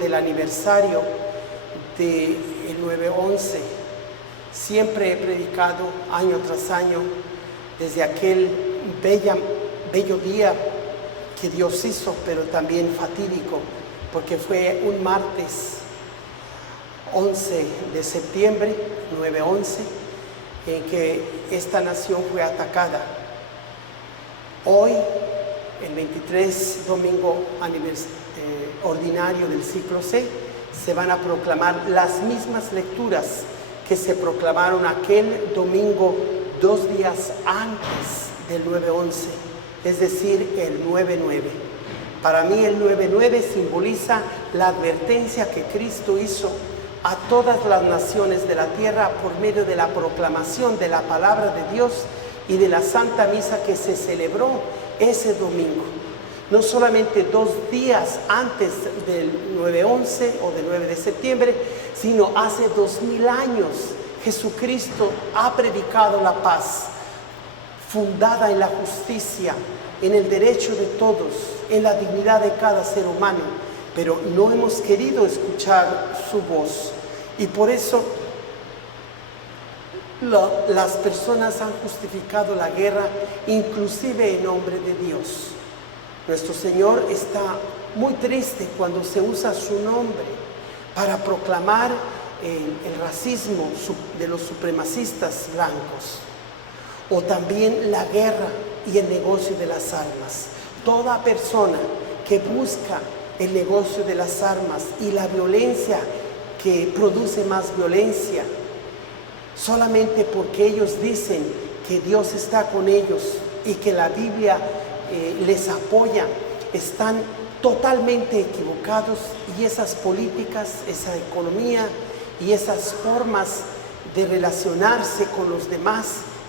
del aniversario del 9/11. Siempre he predicado año tras año desde aquel bello día que Dios hizo, pero también fatídico, porque fue un martes 11 de septiembre, 9/11, en que esta nación fue atacada. Hoy, el 23 domingo ordinario del ciclo C, se van a proclamar las mismas lecturas que se proclamaron aquel domingo 2 días antes del 9/11, es decir, el 9/9. Para mí el 9/9 simboliza la advertencia que Cristo hizo a todas las naciones de la tierra por medio de la proclamación de la palabra de Dios y de la Santa Misa que se celebró ese domingo. No solamente 2 días antes del 9/11 o del 9 de septiembre, sino hace 2000 años Jesucristo ha predicado la paz, fundada en la justicia, en el derecho de todos, en la dignidad de cada ser humano, pero no hemos querido escuchar su voz. Y por eso las personas han justificado la guerra, inclusive en nombre de Dios. Nuestro Señor está muy triste cuando se usa su nombre para proclamar el racismo de los supremacistas blancos, o también la guerra y el negocio de las armas. Toda persona que busca el negocio de las armas y la violencia que produce más violencia, solamente porque ellos dicen que Dios está con ellos y que la Biblia les apoya, están totalmente equivocados, y esas políticas, esa economía y esas formas de relacionarse con los demás,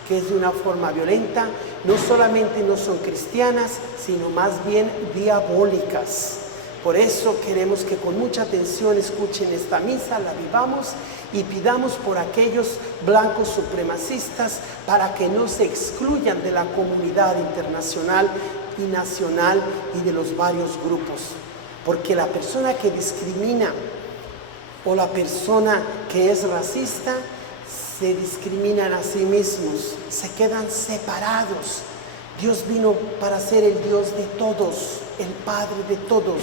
que es de una forma violenta, no solamente no son cristianas, sino más bien diabólicas. Por eso queremos que con mucha atención escuchen esta misa, la vivamos y pidamos por aquellos blancos supremacistas para que no se excluyan de la comunidad internacional y nacional y de los varios grupos. Porque la persona que discrimina o la persona que es racista se discriminan a sí mismos, se quedan separados. Dios vino para ser el Dios de todos, el Padre de todos.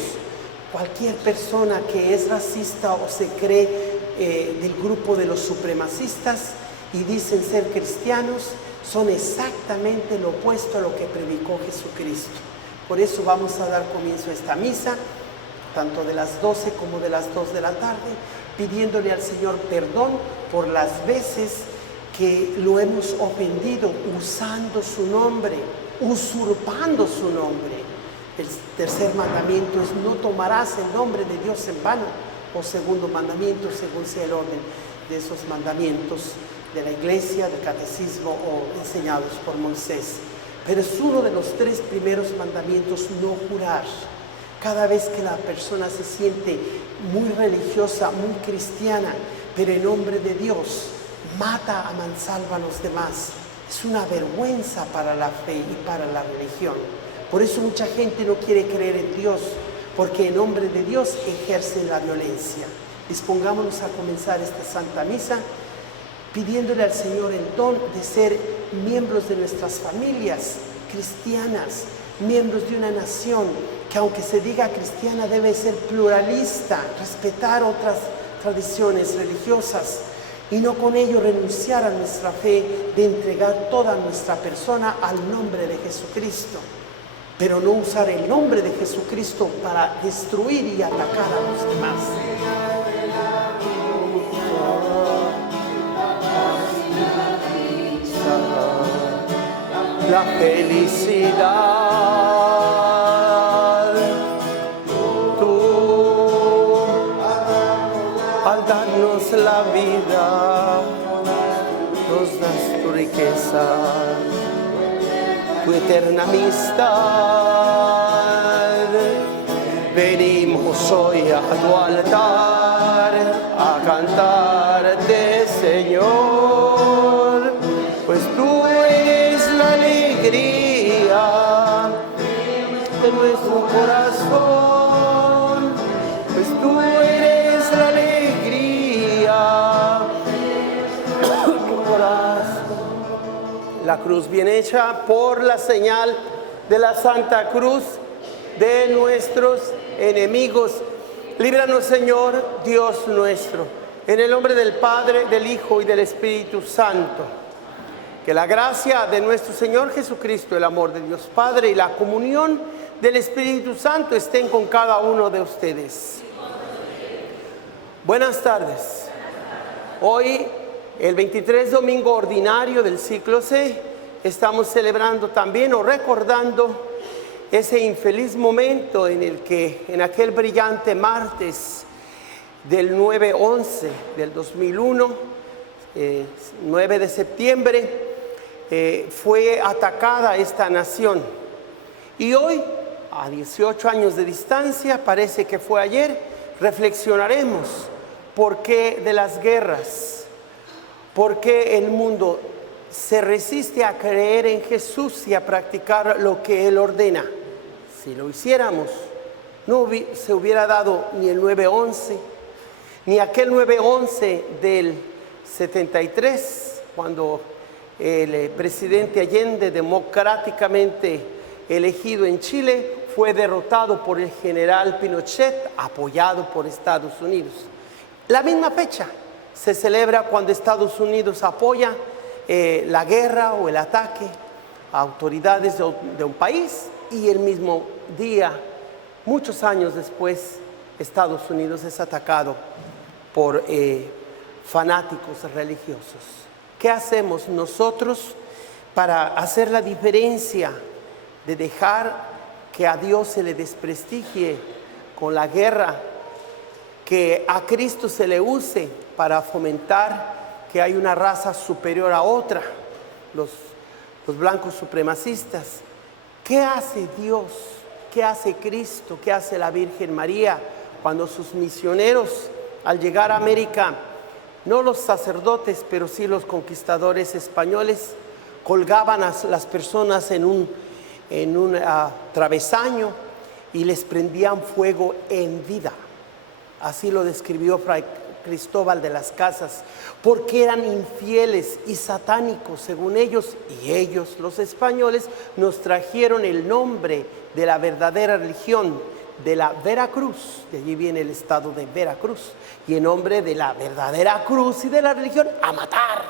Cualquier persona que es racista o se cree del grupo de los supremacistas y dicen ser cristianos, son exactamente lo opuesto a lo que predicó Jesucristo. Por eso vamos a dar comienzo a esta misa, tanto de las 12 como de las 2 de la tarde, pidiéndole al Señor perdón por las veces que lo hemos ofendido usando su nombre, usurpando su nombre. El tercer mandamiento es: no tomarás el nombre de Dios en vano, o segundo mandamiento, según sea el orden de esos mandamientos de la iglesia, del catecismo o enseñados por Moisés. Pero es uno de los 3 primeros mandamientos: no jurar. Cada vez que la persona se siente muy religiosa, muy cristiana, pero en nombre de Dios mata a mansalva a los demás, es una vergüenza para la fe y para la religión. Por eso mucha gente no quiere creer en Dios, porque en nombre de Dios ejercen la violencia. Dispongámonos a comenzar esta Santa Misa pidiéndole al Señor el don de ser miembros de nuestras familias cristianas, miembros de una nación que, aunque se diga cristiana, debe ser pluralista, respetar otras tradiciones religiosas y no con ello renunciar a nuestra fe de entregar toda nuestra persona al nombre de Jesucristo, pero no usar el nombre de Jesucristo para destruir y atacar a los demás. La felicidad, tú al darnos la vida nos das tu riqueza, tu eterna amistad. Venimos hoy a tu altar a cantarte, Señor, pues tú eres la alegría de nuestro corazón, pues tú eres la cruz bien hecha, por la señal de la Santa Cruz de nuestros enemigos. Líbranos, Señor, Dios nuestro, en el nombre del Padre, del Hijo y del Espíritu Santo. Que la gracia de nuestro Señor Jesucristo, el amor de Dios Padre y la comunión del Espíritu Santo estén con cada uno de ustedes. Buenas tardes. Hoy, el 23 domingo ordinario del ciclo C, estamos celebrando también o recordando ese infeliz momento en el que en aquel brillante martes del 9/11 del 2001, 9 de septiembre, fue atacada esta nación. Y hoy, a 18 años de distancia, parece que fue ayer, reflexionaremos por qué de las guerras, por qué el mundo se resiste a creer en Jesús y a practicar lo que Él ordena. Si lo hiciéramos, no se hubiera dado ni el 9/11, ni aquel 9/11 del 73, cuando el presidente Allende, democráticamente elegido en Chile, fue derrotado por el general Pinochet, apoyado por Estados Unidos. La misma fecha se celebra cuando Estados Unidos apoya la guerra o el ataque a autoridades de un país, y el mismo día, muchos años después, Estados Unidos es atacado por fanáticos religiosos. ¿Qué hacemos nosotros para hacer la diferencia de dejar que a Dios se le desprestigie con la guerra, que a Cristo se le use para fomentar que hay una raza superior a otra, los blancos supremacistas? ¿Qué hace Dios? ¿Qué hace Cristo? ¿Qué hace la Virgen María cuando sus misioneros, al llegar a América, no los sacerdotes, pero sí los conquistadores españoles, colgaban a las personas en un travesaño y les prendían fuego en vida? Así lo describió Fray Cristóbal de las Casas, porque eran infieles y satánicos según ellos, y ellos, los españoles, nos trajeron el nombre de la verdadera religión, de la Veracruz. De allí viene el estado de Veracruz, y en nombre de la verdadera cruz y de la religión, a matar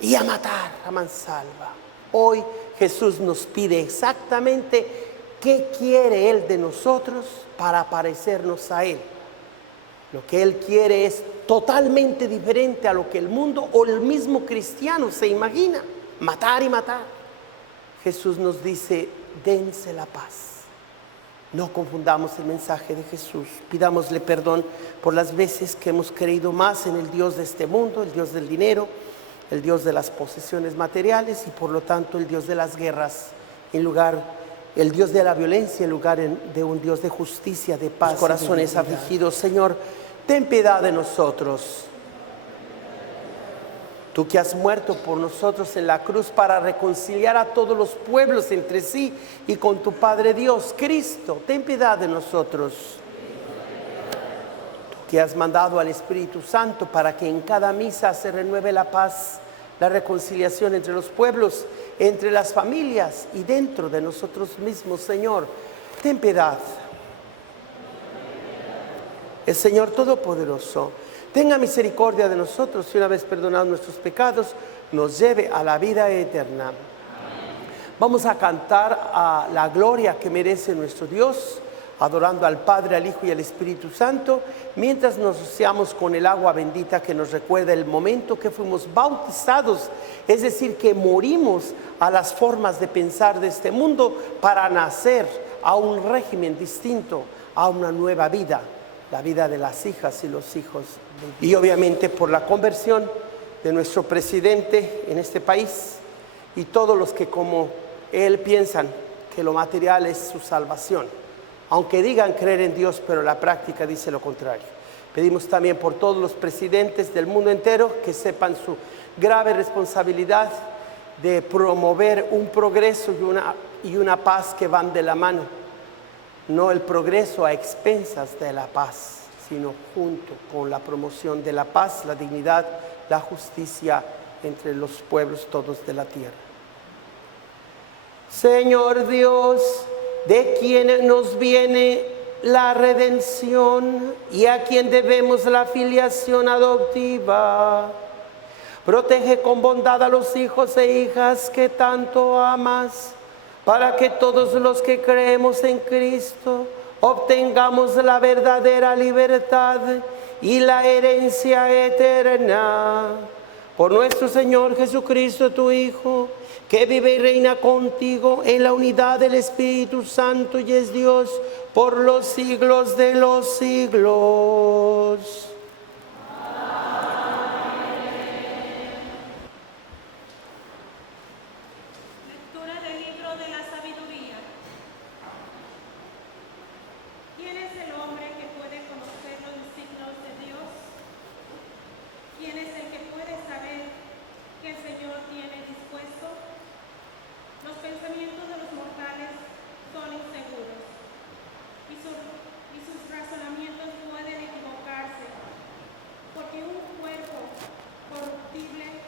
y a matar a mansalva. Hoy Jesús nos pide exactamente qué quiere Él de nosotros para parecernos a Él. Lo que Él quiere es totalmente diferente a lo que el mundo o el mismo cristiano se imagina: matar y matar. Jesús nos dice: dense la paz. No confundamos el mensaje de Jesús. Pidámosle perdón por las veces que hemos creído más en el Dios de este mundo, el Dios del dinero, el Dios de las posesiones materiales, y por lo tanto el Dios de las guerras, el Dios de la violencia en lugar de un Dios de justicia, de paz. Corazones afligidos, Señor, ten piedad de nosotros. Tú que has muerto por nosotros en la cruz para reconciliar a todos los pueblos entre sí y con tu Padre Dios, Cristo, ten piedad de nosotros. Tú que has mandado al Espíritu Santo para que en cada misa se renueve la paz, la reconciliación entre los pueblos, entre las familias y dentro de nosotros mismos, Señor, ten piedad. El Señor Todopoderoso tenga misericordia de nosotros y, una vez perdonados nuestros pecados, nos lleve a la vida eterna. Amén. Vamos a cantar a la gloria que merece nuestro Dios, adorando al Padre, al Hijo y al Espíritu Santo, mientras nos rociamos con el agua bendita que nos recuerda el momento que fuimos bautizados, es decir, que morimos a las formas de pensar de este mundo para nacer a un régimen distinto, a una nueva vida, la vida de las hijas y los hijos de Dios. Y obviamente por la conversión de nuestro presidente en este país y todos los que como él piensan que lo material es su salvación, aunque digan creer en Dios, pero la práctica dice lo contrario. Pedimos también por todos los presidentes del mundo entero que sepan su grave responsabilidad de promover un progreso y una paz que van de la mano. No el progreso a expensas de la paz, sino junto con la promoción de la paz, la dignidad, la justicia entre los pueblos todos de la tierra. Señor Dios, de quien nos viene la redención y a quien debemos la filiación adoptiva, protege con bondad a los hijos e hijas que tanto amas, para que todos los que creemos en Cristo obtengamos la verdadera libertad y la herencia eterna. Por nuestro Señor Jesucristo, tu Hijo, que vive y reina contigo en la unidad del Espíritu Santo y es Dios por los siglos de los siglos. Lectura del libro de la sabiduría. ¿Quién es el hombre que puede conocer los designios de Dios? ¿Quién es el que puede saber qué el Señor tiene dispuesto? Los pensamientos de los mortales son inseguros y sus razonamientos pueden equivocarse, porque un cuerpo corruptible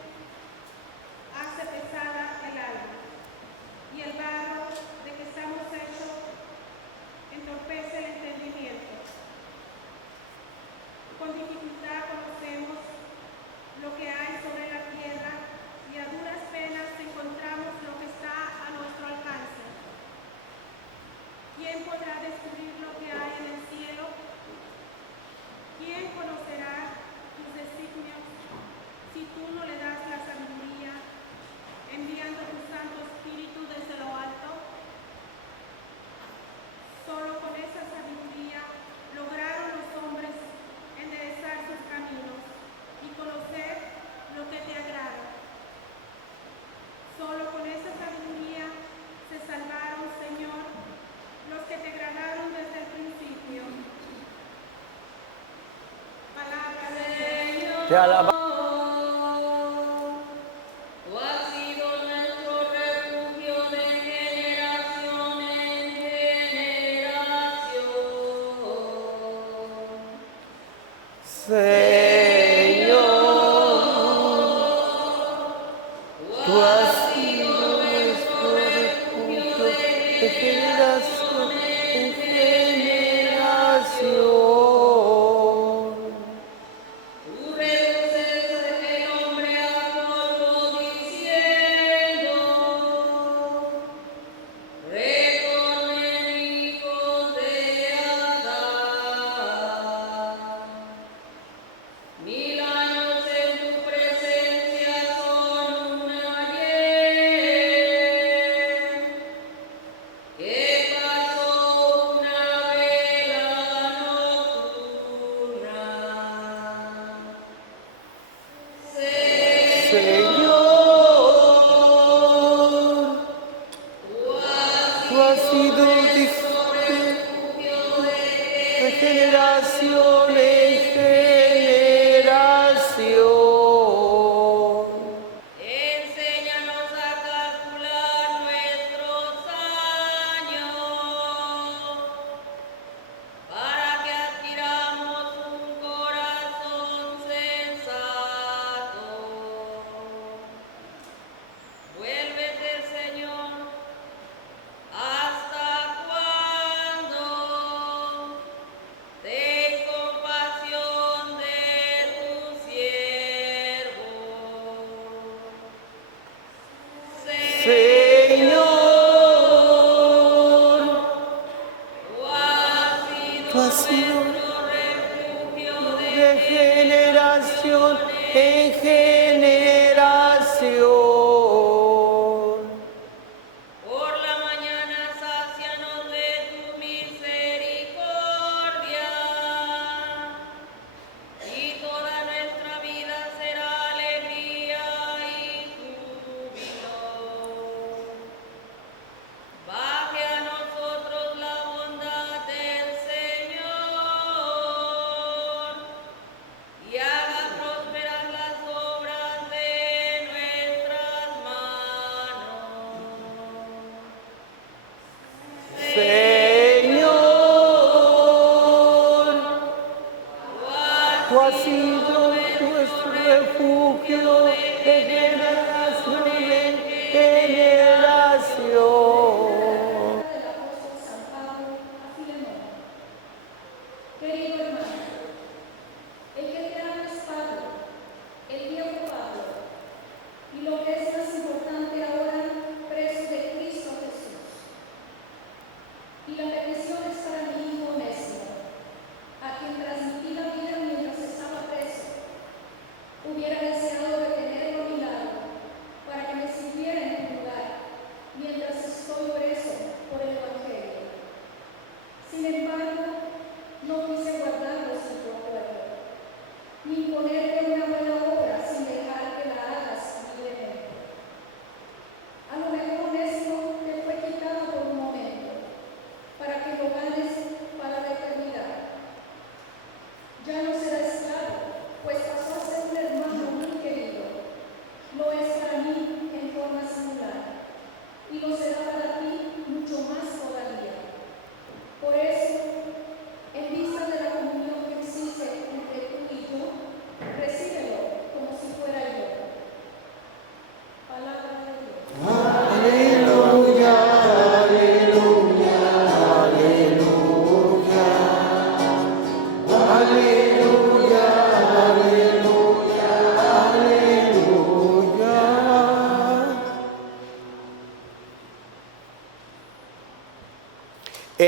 hace pesada el alma, y el barro de que estamos hechos entorpece el entendimiento. Con dificultad conocemos lo que hay sobre la tierra y a duras penas encontramos lo que está a nuestro alcance. ¿Quién podrá descubrir lo que hay en el cielo? ¿Quién conocerá tus designios si tú no le das la sabiduría, enviando tu Santo Espíritu desde lo alto? Solo con esa sabiduría lograron los hombres enderezar sus caminos y conocer lo que te agrada. Solo con esa sabiduría se salvaron, Señor, los que te agradaron desde el principio. Palabra de Dios. Te alabamos. Señor, tú has sido nuestro refugio de generación en generación. Tú reduces el hombre a polvo diciendo, retornen hijos de Adán. 1000 años en tu presencia son un ayer, que pasó una vela nocturna. Señor, tú has sido de generación en generación. Enséñanos a calcular nuestros años, para que adquiramos un corazón sensato. Vuélvete, Señor, ¿hasta cuándo? Ten compasión de tu siervo. Señor, Tú has sido tú has sido refugio de generación en generación. por la mañana, sácianos de tu misericordia, y toda nuestra vida será alegría y júbilo. Baje a nosotros la bondad del Señor y haga prosperar las obras de nuestras manos. Señor, tú has sido nuestro refugio de generación en generación.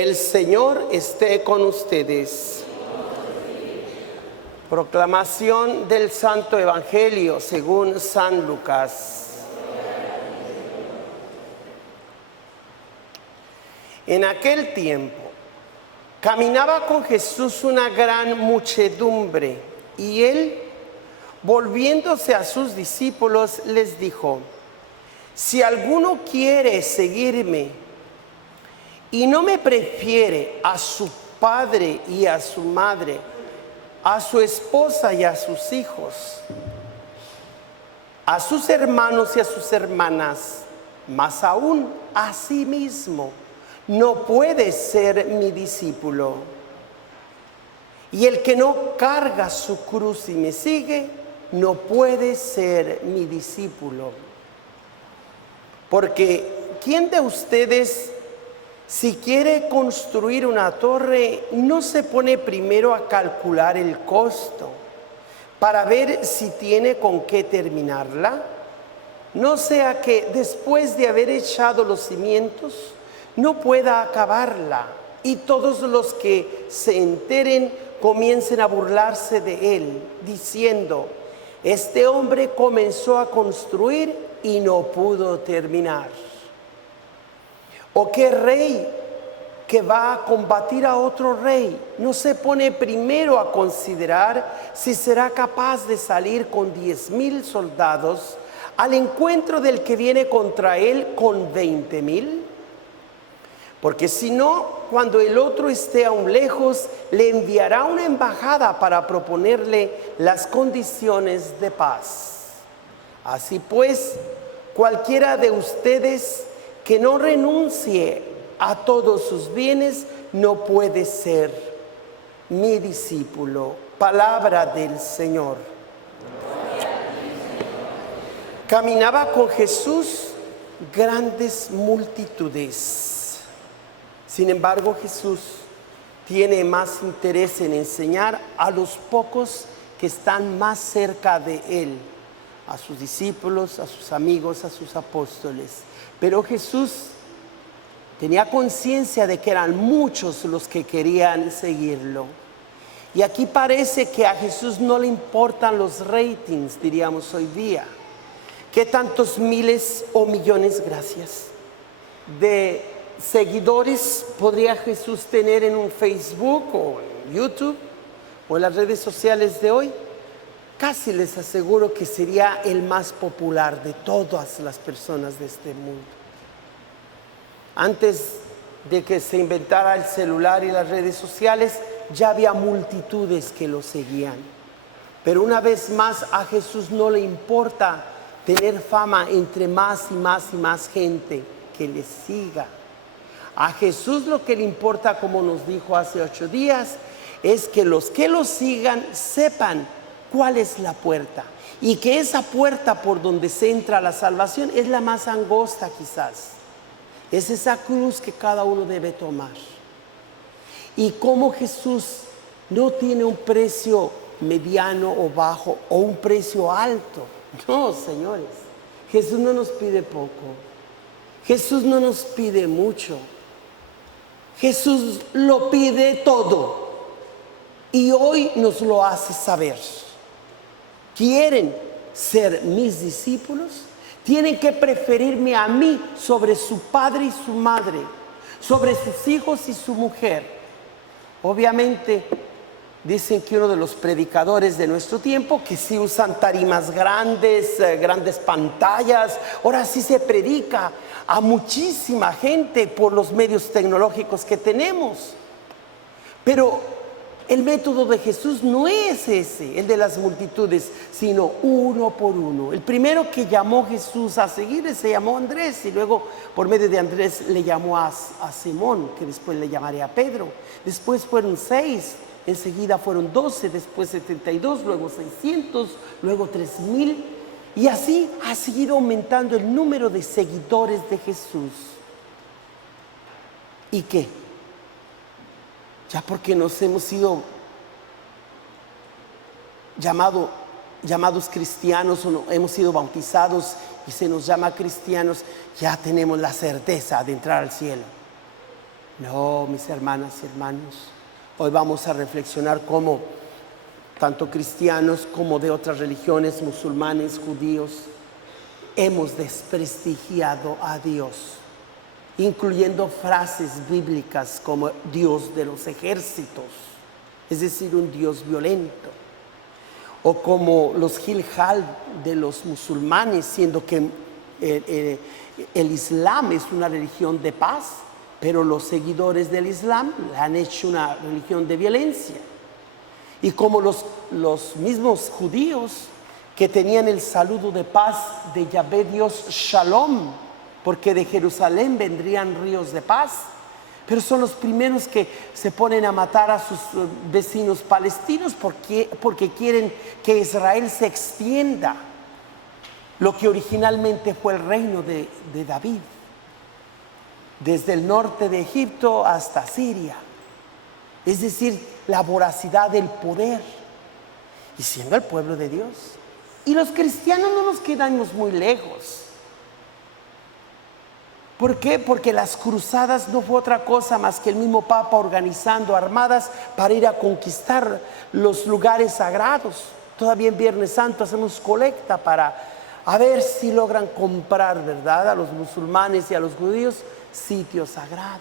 El Señor esté con ustedes. Proclamación del Santo Evangelio según San Lucas. En aquel tiempo caminaba con Jesús una gran muchedumbre y él, volviéndose a sus discípulos, les dijo: si alguno quiere seguirme y no me prefiere a su padre y a su madre, a su esposa y a sus hijos, a sus hermanos y a sus hermanas, más aún a sí mismo, no puede ser mi discípulo. Y el que no carga su cruz y me sigue, no puede ser mi discípulo. Porque ¿quién de ustedes, si quiere construir una torre, no se pone primero a calcular el costo para ver si tiene con qué terminarla? No sea que después de haber echado los cimientos no pueda acabarla y todos los que se enteren comiencen a burlarse de él, diciendo: este hombre comenzó a construir y no pudo terminar. ¿O qué rey que va a combatir a otro rey no se pone primero a considerar si será capaz de salir con 10,000 soldados al encuentro del que viene contra él con 20,000? Porque si no, cuando el otro esté aún lejos, le enviará una embajada para proponerle las condiciones de paz. Así pues, cualquiera de ustedes que no renuncie a todos sus bienes no puede ser mi discípulo. Palabra del Señor. Caminaba con Jesús grandes multitudes. Sin embargo, Jesús tiene más interés en enseñar a los pocos que están más cerca de él, a sus discípulos, a sus amigos, a sus apóstoles. Pero Jesús tenía conciencia de que eran muchos los que querían seguirlo. Y aquí parece que a Jesús no le importan los ratings, diríamos hoy día. ¿Qué tantos miles o millones, gracias, de seguidores podría Jesús tener en un Facebook o en YouTube o en las redes sociales de hoy? Casi les aseguro que sería el más popular de todas las personas de este mundo. Antes de que se inventara el celular y las redes sociales, ya había multitudes que lo seguían. Pero una vez más, a Jesús no le importa tener fama entre más y más y más gente que le siga. A Jesús lo que le importa, como nos dijo hace 8 días, es que los que lo sigan sepan cuál es la puerta, y que esa puerta por donde se entra a la salvación es la más angosta quizás. Es esa cruz que cada uno debe tomar. Y como Jesús no tiene un precio mediano o bajo o un precio alto. No, señores, Jesús no nos pide poco. Jesús no nos pide mucho. Jesús lo pide todo. Y hoy nos lo hace saber. ¿Quieren ser mis discípulos? Tienen que preferirme a mí sobre su padre y su madre, sobre sus hijos y su mujer. Obviamente, dicen que uno de los predicadores de nuestro tiempo, que sí usan tarimas grandes, grandes pantallas. Ahora sí se predica a muchísima gente por los medios tecnológicos que tenemos. Pero el método de Jesús no es ese, el de las multitudes, sino uno por uno. El primero que llamó Jesús a seguir se llamó Andrés, y luego por medio de Andrés le llamó a Simón, que después le llamaría a Pedro. Después fueron 6, enseguida fueron 12, después 72, luego 600, luego 3,000. Y así ha seguido aumentando el número de seguidores de Jesús. ¿Y qué? Ya porque nos hemos sido llamados cristianos o no, hemos sido bautizados y se nos llama cristianos, ya tenemos la certeza de entrar al cielo. No, mis hermanas y hermanos, hoy vamos a reflexionar cómo tanto cristianos como de otras religiones, musulmanes, judíos, hemos desprestigiado a Dios, incluyendo frases bíblicas como Dios de los ejércitos, es decir, un Dios violento, o como los Gilhal de los musulmanes, siendo que el Islam es una religión de paz, pero los seguidores del Islam la han hecho una religión de violencia. Y como los mismos judíos que tenían el saludo de paz de Yahvé Dios Shalom, porque de Jerusalén vendrían ríos de paz, pero son los primeros que se ponen a matar a sus vecinos palestinos porque quieren que Israel se extienda, lo que originalmente fue el reino de David, desde el norte de Egipto hasta Siria, es decir, la voracidad del poder, y siendo el pueblo de Dios. Y los cristianos no nos quedamos muy lejos. ¿Por qué? Porque las cruzadas no fue otra cosa más que el mismo Papa organizando armadas para ir a conquistar los lugares sagrados. Todavía en Viernes Santo hacemos colecta para a ver si logran comprar, ¿verdad?, a los musulmanes y a los judíos sitios sagrados.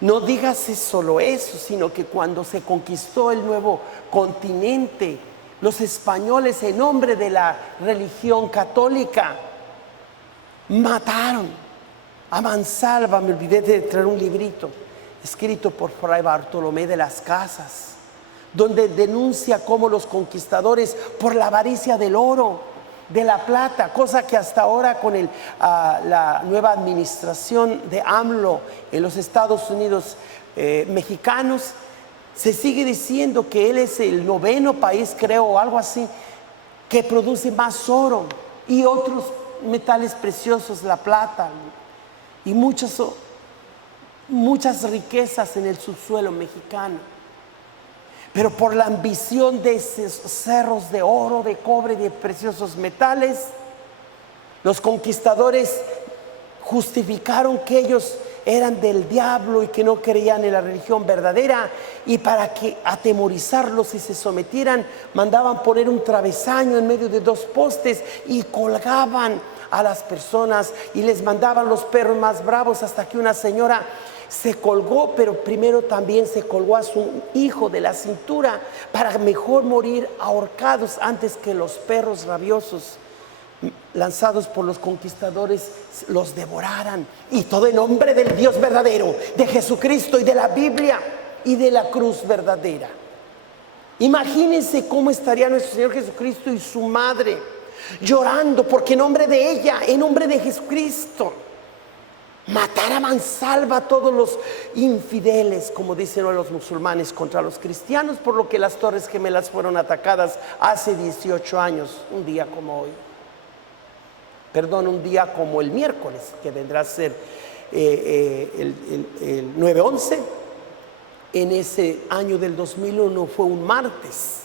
No dígase solo eso, sino que cuando se conquistó el nuevo continente, los españoles, en nombre de la religión católica, mataron a mansalva. Me olvidé de traer un librito escrito por Fray Bartolomé de las Casas, donde denuncia cómo los conquistadores, por la avaricia del oro, de la plata, cosa que hasta ahora con la nueva administración de AMLO en los Estados Unidos mexicanos, se sigue diciendo que él es el 9º país, creo, o algo así, que produce más oro y otros metales preciosos, la plata y muchas riquezas en el subsuelo mexicano. Pero por la ambición de esos cerros de oro, de cobre, de preciosos metales, los conquistadores justificaron que ellos eran del diablo y que no creían en la religión verdadera, y para que atemorizarlos y se sometieran, mandaban poner un travesaño en medio de 2 postes y colgaban a las personas y les mandaban los perros más bravos, hasta que una señora se colgó, pero primero también se colgó a su hijo de la cintura para mejor morir ahorcados antes que los perros rabiosos lanzados por los conquistadores los devoraran. Y todo en nombre del Dios verdadero, de Jesucristo y de la Biblia y de la cruz verdadera. Imagínense cómo estaría nuestro Señor Jesucristo y su madre llorando porque en nombre de ella, en nombre de Jesucristo, matar a mansalva a todos los infieles, como dicen hoy los musulmanes, contra los cristianos, por lo que las Torres Gemelas fueron atacadas hace 18 años, un día como hoy. Perdón, un día como el miércoles, que vendrá a ser el 9/11. En ese año del 2001 fue un martes.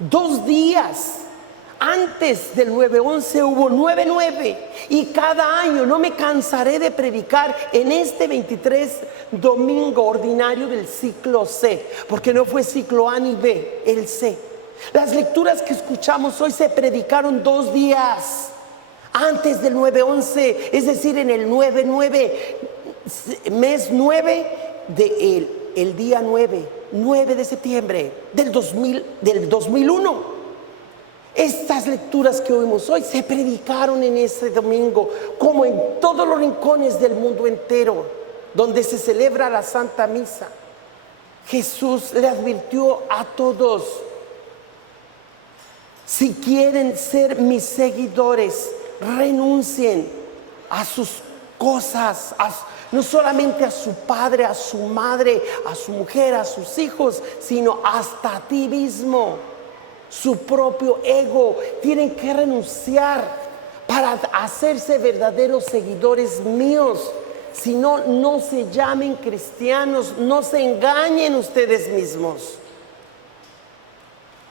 2 días antes del 9/11 hubo 9/9, y cada año no me cansaré de predicar en este 23 domingo ordinario del ciclo C, porque no fue ciclo A ni B, el C. Las lecturas que escuchamos hoy se predicaron 2 días antes del 9/11, es decir, en el 9/9, mes 9 el día 9 de septiembre del 2001. Estas lecturas que oímos hoy se predicaron en ese domingo, como en todos los rincones del mundo entero, donde se celebra la Santa Misa. Jesús le advirtió a todos: si quieren ser mis seguidores, renuncien a sus cosas, no solamente a su padre, a su madre, a su mujer, a sus hijos, sino hasta a ti mismo. Su propio ego tienen que renunciar para hacerse verdaderos seguidores míos. Si no, no se llamen cristianos, no se engañen ustedes mismos.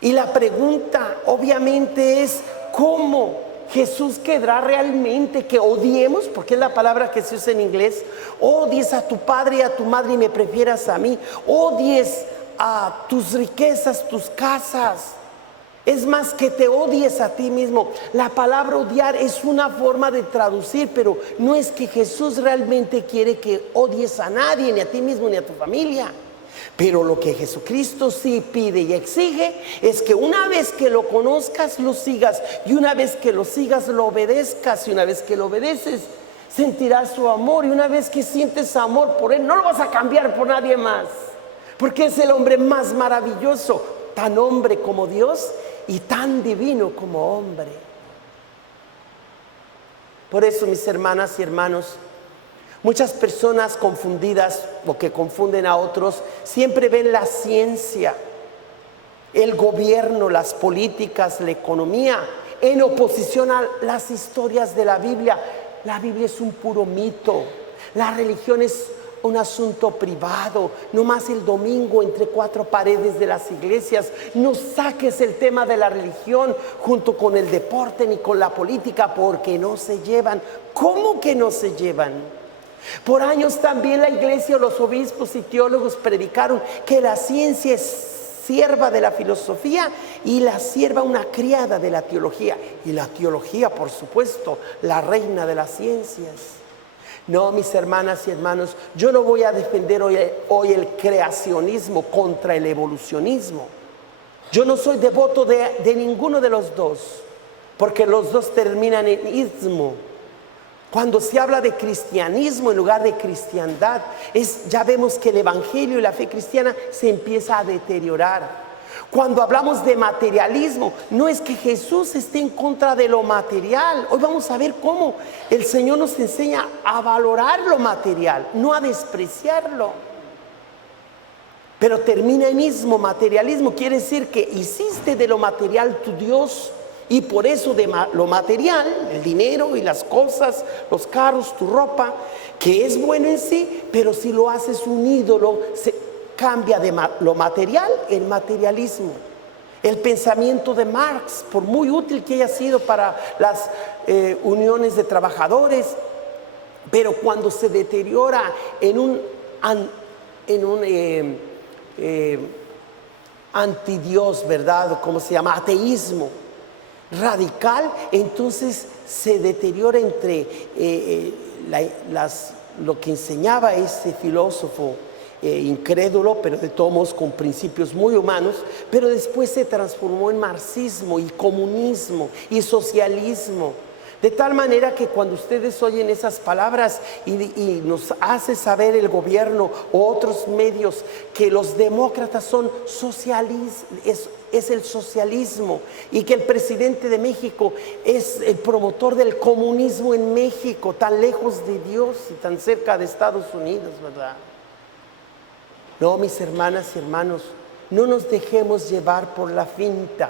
Y la pregunta obviamente es: ¿cómo Jesús querrá realmente que odiemos, porque es la palabra que se usa en inglés, odies a tu padre y a tu madre y me prefieras a mí, odies a tus riquezas, tus casas. Es más, que te odies a ti mismo. La palabra odiar es una forma de traducir, pero no es que Jesús realmente quiere que odies a nadie, ni a ti mismo, ni a tu familia. Pero lo que Jesucristo sí pide y exige es que una vez que lo conozcas, lo sigas. Y una vez que lo sigas, lo obedezcas. Y una vez que lo obedeces, sentirás su amor. Y una vez que sientes amor por Él, no lo vas a cambiar por nadie más. Porque es el hombre más maravilloso, tan hombre como Dios y tan divino como hombre. Por eso, mis hermanas y hermanos, muchas personas confundidas o que confunden a otros siempre ven la ciencia, el gobierno, las políticas, la economía en oposición a las historias de la Biblia. La Biblia es un puro mito. La religión es un asunto privado, no más el domingo entre cuatro paredes de las iglesias. No saques el tema de la religión junto con el deporte ni con la política, porque no se llevan. ¿Cómo que no se llevan? Por años también la iglesia, los obispos y teólogos predicaron que la ciencia es sierva de la filosofía y la sierva una criada de la teología. Y la teología, por supuesto, la reina de las ciencias. No, mis hermanas y hermanos, yo no voy a defender hoy el creacionismo contra el evolucionismo. Yo no soy devoto de ninguno de los dos, porque los dos terminan en ismo. Cuando se habla de cristianismo en lugar de cristiandad, ya vemos que el evangelio y la fe cristiana se empieza a deteriorar. Cuando hablamos de materialismo, no es que Jesús esté en contra de lo material. Hoy vamos a ver cómo el Señor nos enseña a valorar lo material, no a despreciarlo. Pero termina en ismo, materialismo, quiere decir que hiciste de lo material tu Dios. Y por eso de lo material, el dinero y las cosas, los carros, tu ropa, que es bueno en sí, pero si lo haces un ídolo, se cambia de lo material el materialismo. El pensamiento de Marx, por muy útil que haya sido para las uniones de trabajadores, pero cuando se deteriora en un antidios, ¿verdad? ¿Cómo se llama? Ateísmo radical, entonces se deteriora entre lo que enseñaba ese filósofo incrédulo, pero de todos modos con principios muy humanos, pero después se transformó en marxismo y comunismo y socialismo. De tal manera que cuando ustedes oyen esas palabras y nos hace saber el gobierno o otros medios que los demócratas son socialistas, es el socialismo, y que el presidente de México es el promotor del comunismo en México, tan lejos de Dios y tan cerca de Estados Unidos, ¿verdad? No, mis hermanas y hermanos, no nos dejemos llevar por la finta.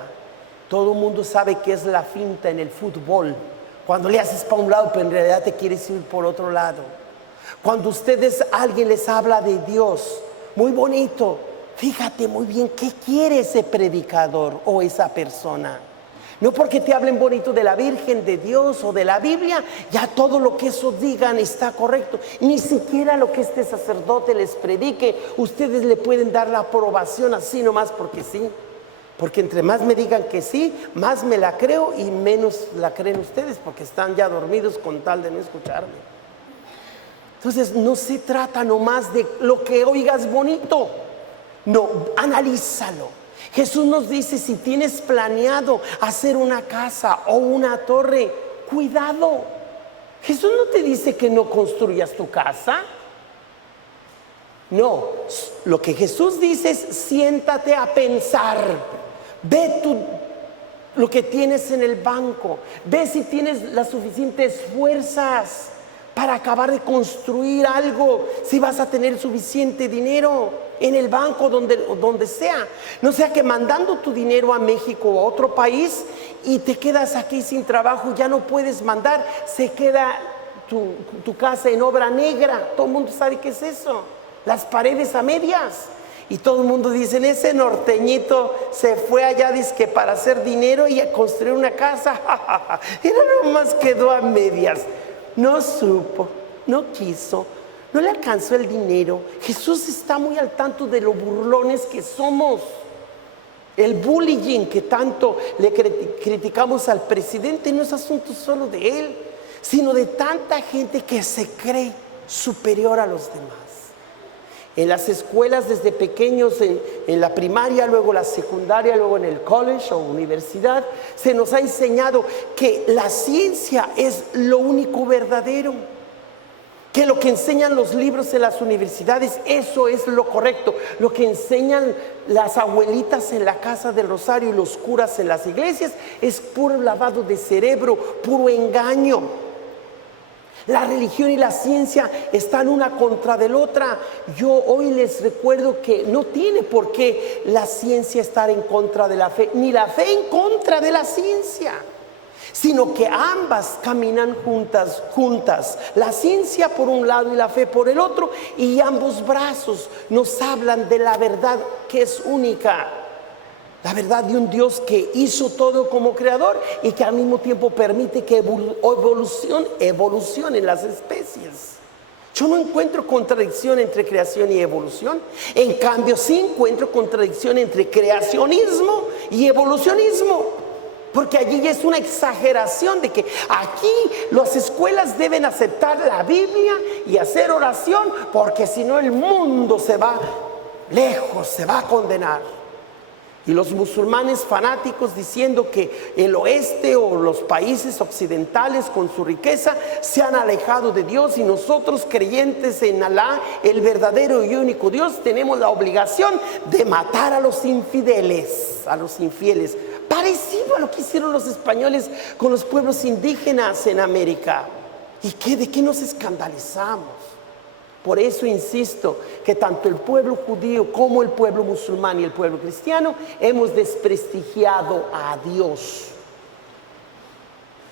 Todo el mundo sabe qué es la finta en el fútbol. Cuando le haces para un lado, pero en realidad te quieres ir por otro lado. Cuando alguien les habla de Dios, muy bonito, fíjate muy bien qué quiere ese predicador o esa persona. No porque te hablen bonito de la Virgen, de Dios o de la Biblia, ya todo lo que eso digan está correcto. Ni siquiera lo que este sacerdote les predique, ustedes le pueden dar la aprobación así nomás porque sí. Porque entre más me digan que sí, más me la creo y menos la creen ustedes, porque están ya dormidos con tal de no escucharme. Entonces no se trata nomás de lo que oigas bonito, no, analízalo. Jesús nos dice, si tienes planeado hacer una casa o una torre, cuidado. Jesús no te dice que no construyas tu casa. No, lo que Jesús dice es siéntate a pensar, ve lo que tienes en el banco, ve si tienes las suficientes fuerzas para acabar de construir algo, si vas a tener suficiente dinero en el banco, donde sea. No sea que mandando tu dinero a México o a otro país y te quedas aquí sin trabajo, ya no puedes mandar, se queda tu casa en obra negra. Todo el mundo sabe qué es eso. Las paredes a medias. Y todo el mundo dice, ese norteñito se fue allá dizque para hacer dinero y a construir una casa. Era nomás quedó a medias. No supo, no quiso, no le alcanzó el dinero. Jesús está muy al tanto de lo burlones que somos. El bullying que tanto le criticamos al presidente no es asunto solo de él, sino de tanta gente que se cree superior a los demás. En las escuelas desde pequeños, en la primaria, luego la secundaria, luego en el college o universidad, se nos ha enseñado que la ciencia es lo único verdadero, que lo que enseñan los libros en las universidades, eso es lo correcto. Lo que enseñan las abuelitas en la casa del Rosario y los curas en las iglesias es puro lavado de cerebro, puro engaño. La religión y la ciencia están una contra de la otra. Yo hoy les recuerdo que no tiene por qué la ciencia estar en contra de la fe, ni la fe en contra de la ciencia, sino que ambas caminan juntas. La ciencia por un lado y la fe por el otro, y ambos brazos nos hablan de la verdad que es única. La verdad de un Dios que hizo todo como creador y que al mismo tiempo permite que evolucionen las especies. Yo no encuentro contradicción entre creación y evolución. En cambio, sí encuentro contradicción entre creacionismo y evolucionismo. Porque allí es una exageración de que aquí las escuelas deben aceptar la Biblia y hacer oración, porque si no el mundo se va lejos, se va a condenar. Y los musulmanes fanáticos diciendo que el oeste o los países occidentales con su riqueza se han alejado de Dios, y nosotros creyentes en Alá, el verdadero y único Dios, tenemos la obligación de matar a los infieles. Parecido a lo que hicieron los españoles con los pueblos indígenas en América. ¿Y de qué nos escandalizamos? Por eso insisto que tanto el pueblo judío como el pueblo musulmán y el pueblo cristiano hemos desprestigiado a Dios,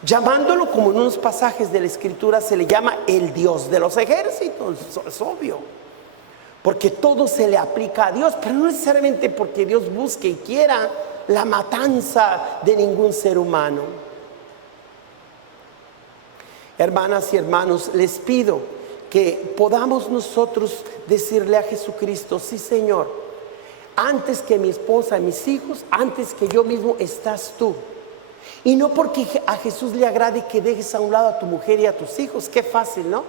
llamándolo, como en unos pasajes de la Escritura se le llama el Dios de los ejércitos. Eso es obvio, porque todo se le aplica a Dios, pero no necesariamente porque Dios busque y quiera la matanza de ningún ser humano. Hermanas y hermanos, les pido que podamos nosotros decirle a Jesucristo: sí, Señor, antes que mi esposa y mis hijos, antes que yo mismo, estás tú. Y no porque a Jesús le agrade que dejes a un lado a tu mujer y a tus hijos. Qué fácil, ¿no?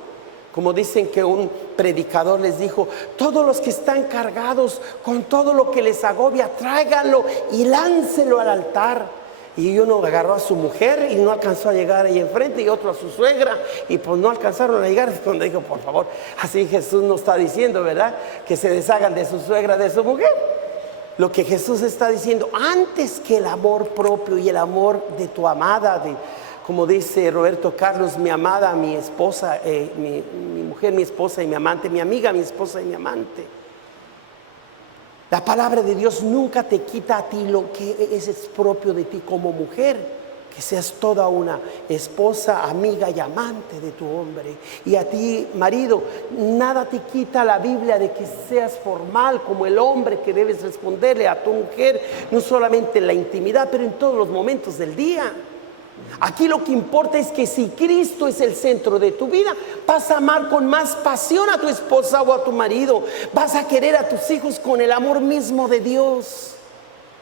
Como dicen que un predicador les dijo: todos los que están cargados con todo lo que les agobia, tráiganlo y láncelo al altar. Y uno agarró a su mujer y no alcanzó a llegar ahí enfrente, y otro a su suegra, y pues no alcanzaron a llegar. Es cuando dijo: por favor, así Jesús no está diciendo, ¿verdad?, que se deshagan de su suegra, de su mujer. Lo que Jesús está diciendo, antes que el amor propio y el amor de tu amada, como dice Roberto Carlos, mi amada, mi esposa, mi mujer, mi esposa y mi amante, mi amiga, mi esposa y mi amante. La palabra de Dios nunca te quita a ti lo que es propio de ti como mujer, que seas toda una esposa, amiga y amante de tu hombre. Y a ti, marido, nada te quita la Biblia de que seas formal como el hombre, que debes responderle a tu mujer, no solamente en la intimidad, pero en todos los momentos del día. Aquí lo que importa es que si Cristo es el centro de tu vida, vas a amar con más pasión a tu esposa o a tu marido. Vas a querer a tus hijos con el amor mismo de Dios,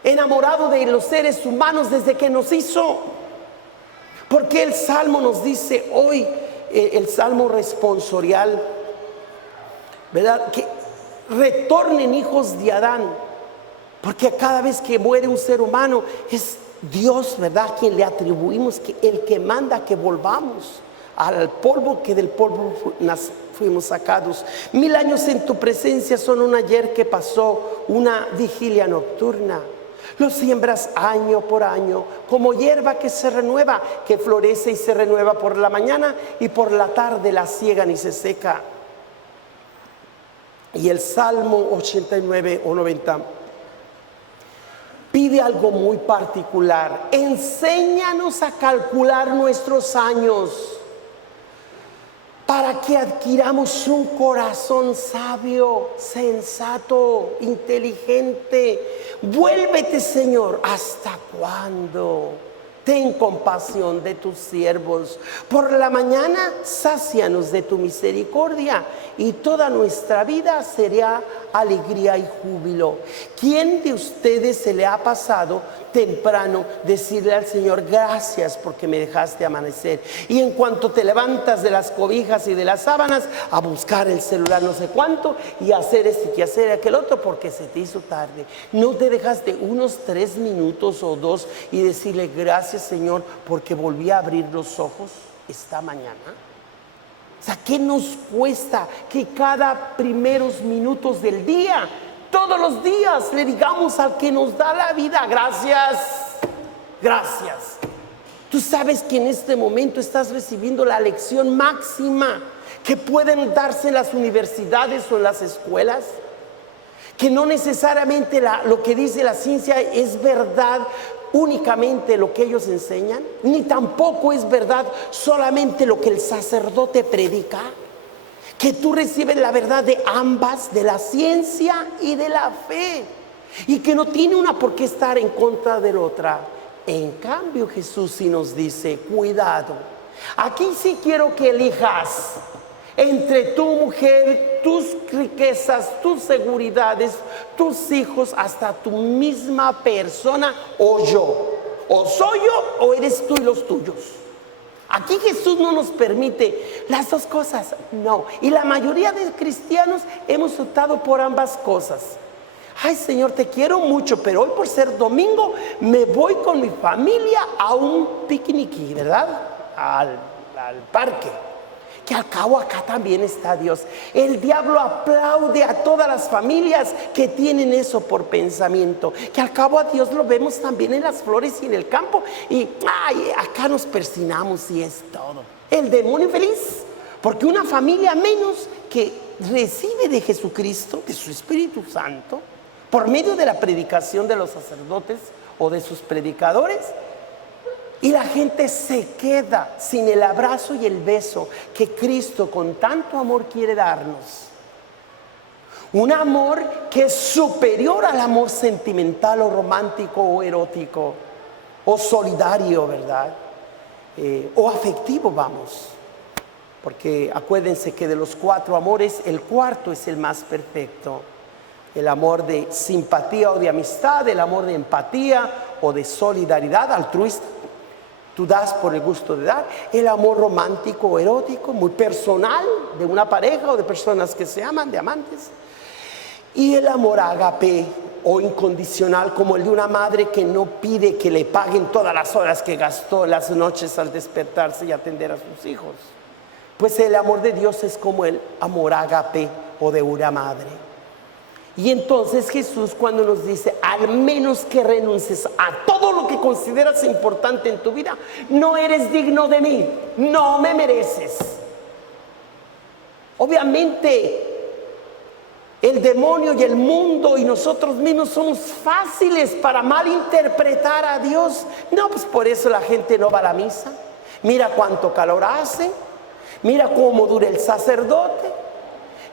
enamorado de los seres humanos desde que nos hizo. Porque el Salmo nos dice hoy, el Salmo responsorial, ¿verdad?, que retornen hijos de Adán, porque cada vez que muere un ser humano es Dios, ¿verdad?, quien le atribuimos que el que manda que volvamos al polvo, que del polvo fuimos sacados. 1000 años en tu presencia son un ayer que pasó, una vigilia nocturna. Lo siembras año por año, como hierba que se renueva, que florece y se renueva por la mañana, y por la tarde la siegan y se seca. Y el Salmo 89 o 90 pide algo muy particular: enséñanos a calcular nuestros años, para que adquiramos un corazón sabio, sensato, inteligente. Vuélvete, Señor, ¿hasta cuándo? Ten compasión de tus siervos. Por la mañana, sácianos de tu misericordia, y toda nuestra vida será alegría y júbilo. ¿Quién de ustedes se le ha pasado temprano decirle al Señor: gracias porque me dejaste amanecer? Y en cuanto te levantas de las cobijas y de las sábanas, a buscar el celular no sé cuánto y hacer este y hacer aquel otro porque se te hizo tarde. ¿No te dejaste unos 3 minutos o 2 y decirle: gracias, Señor, porque volví a abrir los ojos esta mañana? O sea, ¿qué nos cuesta que cada primeros minutos del día, todos los días, le digamos al que nos da la vida: gracias, gracias? Tú sabes que en este momento estás recibiendo la lección máxima que pueden darse en las universidades o en las escuelas, que no necesariamente lo que dice la ciencia es verdad únicamente lo que ellos enseñan, ni tampoco es verdad solamente lo que el sacerdote predica, que tú recibes la verdad de ambas, de la ciencia y de la fe, y que no tiene una por qué estar en contra de la otra. En cambio, Jesús sí nos dice: cuidado, aquí sí quiero que elijas entre tu mujer, tus riquezas, tus seguridades, tus hijos, hasta tu misma persona, o yo, o soy yo, o eres tú y los tuyos. Aquí Jesús no nos permite las dos cosas, no. Y la mayoría de cristianos hemos optado por ambas cosas. Ay, Señor, te quiero mucho, pero hoy por ser domingo me voy con mi familia a un picnic, ¿verdad? Al parque. Que al cabo acá también está Dios. El diablo aplaude a todas las familias que tienen eso por pensamiento. Que al cabo a Dios lo vemos también en las flores y en el campo. Y acá nos persinamos y es todo. El demonio feliz, porque una familia menos que recibe de Jesucristo, de su Espíritu Santo, por medio de la predicación de los sacerdotes o de sus predicadores, y la gente se queda sin el abrazo y el beso que Cristo con tanto amor quiere darnos. Un amor que es superior al amor sentimental o romántico o erótico o solidario, ¿verdad? O afectivo, vamos. Porque acuérdense que de los 4 amores, el cuarto es el más perfecto. El amor de simpatía o de amistad, el amor de empatía o de solidaridad altruista. Tú das por el gusto de dar. El amor romántico o erótico, muy personal, de una pareja o de personas que se aman, de amantes. Y el amor ágape o incondicional, como el de una madre que no pide que le paguen todas las horas que gastó las noches al despertarse y atender a sus hijos. Pues el amor de Dios es como el amor ágape o de una madre. Y entonces Jesús, cuando nos dice: al menos que renuncies a todo lo que consideras importante en tu vida, no eres digno de mí, no me mereces. Obviamente el demonio y el mundo y nosotros mismos somos fáciles para malinterpretar a Dios. No, pues por eso la gente no va a la misa. Mira cuánto calor hace, mira cómo dura el sacerdote.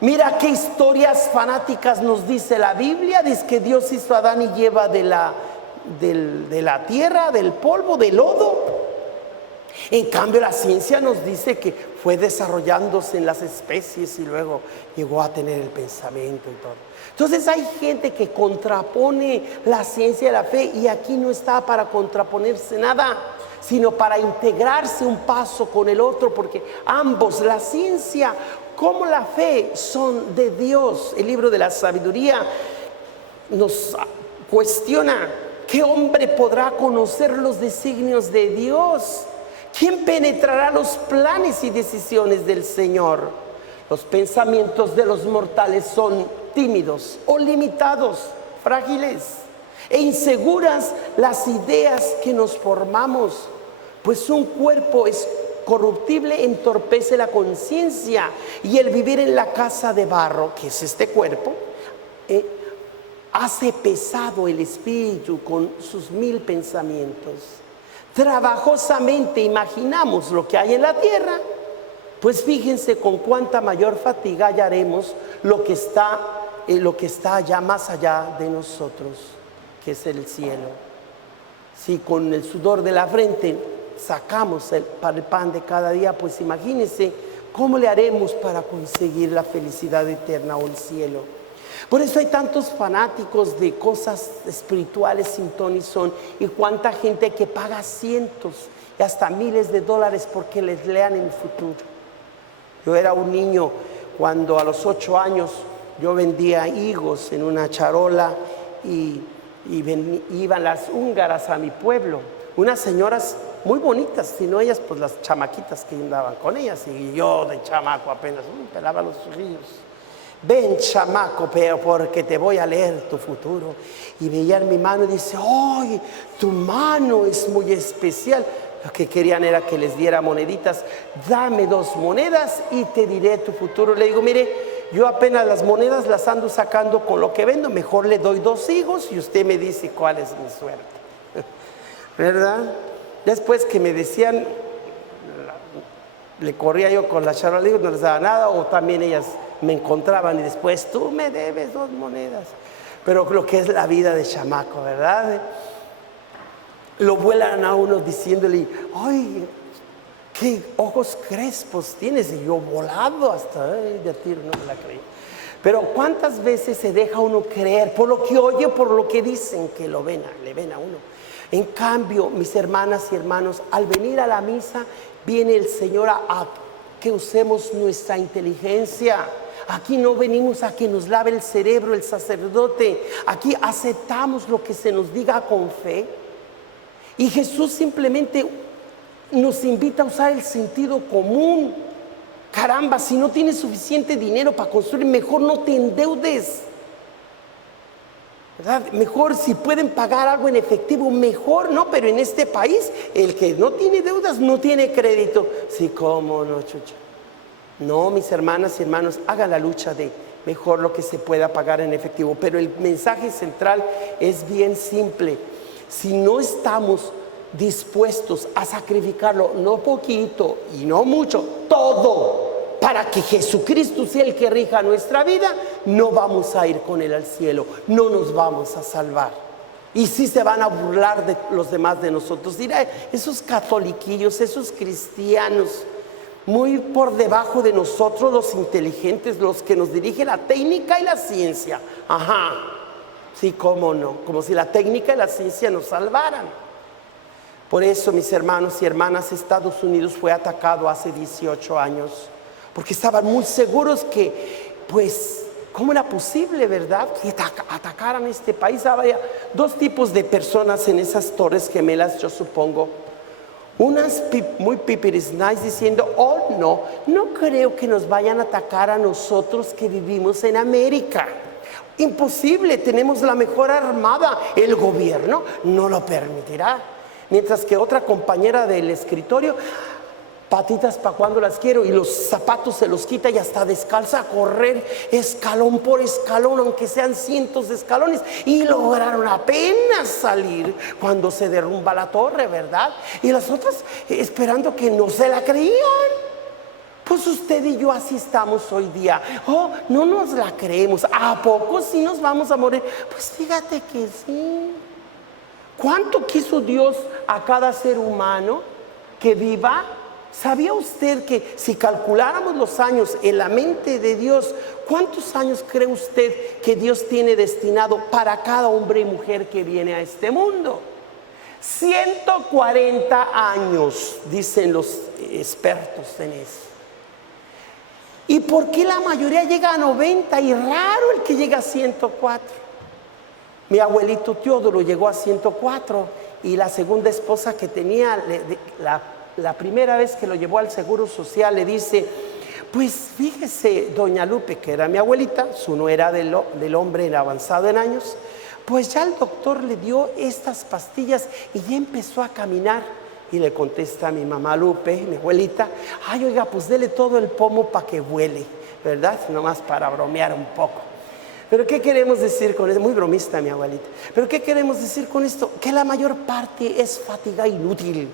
Mira qué historias fanáticas nos dice la Biblia. Dice que Dios hizo a Adán y Eva de la tierra, del polvo, del lodo. En cambio la ciencia nos dice que fue desarrollándose en las especies y luego llegó a tener el pensamiento y todo. Entonces hay gente que contrapone la ciencia y la fe, y aquí no está para contraponerse nada, sino para integrarse un paso con el otro, porque ambos, la ciencia como la fe, son de Dios. El libro de la sabiduría nos cuestiona: ¿qué hombre podrá conocer los designios de Dios? ¿Quién penetrará los planes y decisiones del Señor? Los pensamientos de los mortales son tímidos o limitados, frágiles e inseguras las ideas que nos formamos, pues un cuerpo es corruptible, entorpece la conciencia, y el vivir en la casa de barro, que es este cuerpo, hace pesado el espíritu con sus 1000 pensamientos. Trabajosamente imaginamos lo que hay en la tierra, Pues fíjense con cuánta mayor fatiga hallaremos lo que está allá, más allá de nosotros, que es el cielo. Si con el sudor de la frente sacamos el pan de cada día, pues imagínense cómo le haremos para conseguir la felicidad eterna o el cielo. Por eso hay tantos fanáticos de cosas espirituales sin ton y son, y cuánta gente que paga cientos y hasta miles de dólares porque les lean el futuro. Yo era un niño cuando a los 8 años yo vendía higos en una charola y iban las húngaras a mi pueblo, unas señoras muy bonitas, sino ellas pues las chamaquitas que andaban con ellas, y yo de chamaco apenas pelaba los ríos. Ven, chamaco, pero porque te voy a leer tu futuro. Y veían mi mano y dice, ¡ay, tu mano es muy especial! Lo que querían era que les diera moneditas. Dame 2 monedas y te diré tu futuro. Le digo, mire, yo apenas las monedas las ando sacando con lo que vendo. Mejor le doy 2 higos y usted me dice cuál es mi suerte. ¿Verdad? Después que me decían, le corría yo con la charola, le digo, no les daba nada, o también ellas me encontraban y después, tú me debes 2 monedas. Pero lo que es la vida de chamaco, ¿verdad? Lo vuelan a uno diciéndole, ¡ay, qué ojos crespos tienes! Y yo volado hasta, de tiro, no me la creí. Pero ¿cuántas veces se deja uno creer por lo que oye, por lo que dicen que le ven a uno? En cambio, mis hermanas y hermanos, al venir a la misa, viene el Señor a que usemos nuestra inteligencia. Aquí no venimos a que nos lave el cerebro el sacerdote. Aquí aceptamos lo que se nos diga con fe. Y Jesús simplemente nos invita a usar el sentido común. Caramba, si no tienes suficiente dinero para construir, mejor no te endeudes, ¿verdad? Mejor si pueden pagar algo en efectivo, mejor, ¿no? Pero en este país, el que no tiene deudas no tiene crédito. Sí, ¿cómo no, chucha? No, mis hermanas y hermanos, hagan la lucha de mejor lo que se pueda pagar en efectivo. Pero el mensaje central es bien simple. Si no estamos dispuestos a sacrificarlo, no poquito y no mucho, todo, para que Jesucristo sea el que rija nuestra vida, no vamos a ir con Él al cielo, no nos vamos a salvar. Y sí se van a burlar de los demás de nosotros. Dirá, esos catoliquillos, esos cristianos, muy por debajo de nosotros, los inteligentes, los que nos dirige la técnica y la ciencia. Ajá. Sí, cómo no, como si la técnica y la ciencia nos salvaran. Por eso, mis hermanos y hermanas, Estados Unidos fue atacado hace 18 años, porque estaban muy seguros que, pues, ¿cómo era posible, verdad, que atacaran este país? Había 2 tipos de personas en esas torres gemelas, yo supongo. Unas muy pipiris nice diciendo, oh no creo que nos vayan a atacar a nosotros que vivimos en América. Imposible, tenemos la mejor armada, el gobierno no lo permitirá. Mientras que otra compañera del escritorio, patitas para cuando las quiero, y los zapatos se los quita y hasta descalza a correr escalón por escalón, aunque sean cientos de escalones, y lograron apenas salir cuando se derrumba la torre, ¿verdad? Y las otras esperando que no se la creían. Pues usted y yo así estamos hoy día. Oh, no nos la creemos. ¿A poco sí nos vamos a morir? Pues fíjate que sí. ¿Cuánto quiso Dios a cada ser humano que viva? ¿Sabía usted que si calculáramos los años en la mente de Dios, cuántos años cree usted que Dios tiene destinado para cada hombre y mujer que viene a este mundo? 140 años, dicen los expertos en eso. ¿Y por qué la mayoría llega a 90 y raro el que llega a 104? Mi abuelito Teodoro llegó a 104 y la segunda esposa que tenía, la primera vez que lo llevó al Seguro Social, le dice, pues fíjese, doña Lupe, que era mi abuelita, su nuera del hombre avanzado en años, pues ya el doctor le dio estas pastillas y ya empezó a caminar. Y le contesta a mi mamá Lupe, mi abuelita, ay, oiga, pues dele todo el pomo para que huele, ¿verdad? Nomás para bromear un poco. Pero ¿qué queremos decir con esto? Muy bromista mi abuelita. Pero ¿qué queremos decir con esto? Que la mayor parte es fatiga inútil.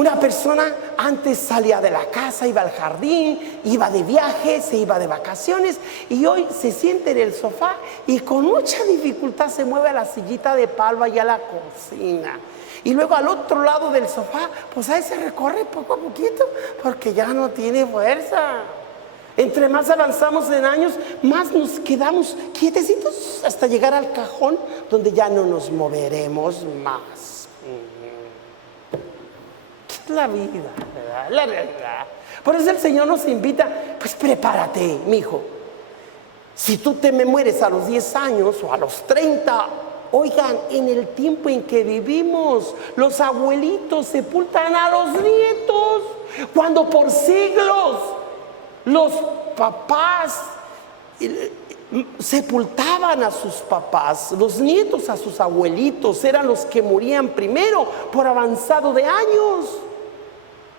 Una persona antes salía de la casa, iba al jardín, iba de viaje, se iba de vacaciones, y hoy se siente en el sofá y con mucha dificultad se mueve a la sillita de palo y a la cocina. Y luego al otro lado del sofá, pues ahí se recorre poco a poquito porque ya no tiene fuerza. Entre más avanzamos en años, más nos quedamos quietecitos hasta llegar al cajón donde ya no nos moveremos más. ¿Qué es la vida? ¿Verdad? La realidad. Por eso el Señor nos invita, pues prepárate, mijo. Si tú te me mueres a los 10 años o a los 30, oigan, en el tiempo en que vivimos, los abuelitos sepultan a los nietos, cuando por siglos los papás sepultaban a sus papás, los nietos a sus abuelitos, eran los que morían primero por avanzado de años.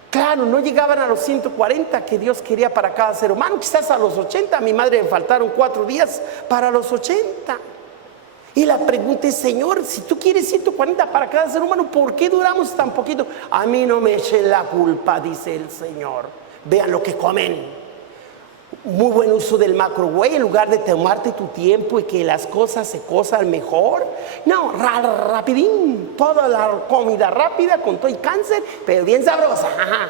Claro, no llegaban a los 140 que Dios quería para cada ser humano, quizás a los 80, a mi madre le faltaron 4 días para los 80. Y la pregunta es, Señor, si tú quieres 140 para cada ser humano, ¿por qué duramos tan poquito? A mí no me echen la culpa, dice el Señor. Vean lo que comen. Muy buen uso del microwave, en lugar de tomarte tu tiempo y que las cosas se cosan mejor. No, rapidín, toda la comida rápida con todo y cáncer, pero bien sabrosa. Ajá.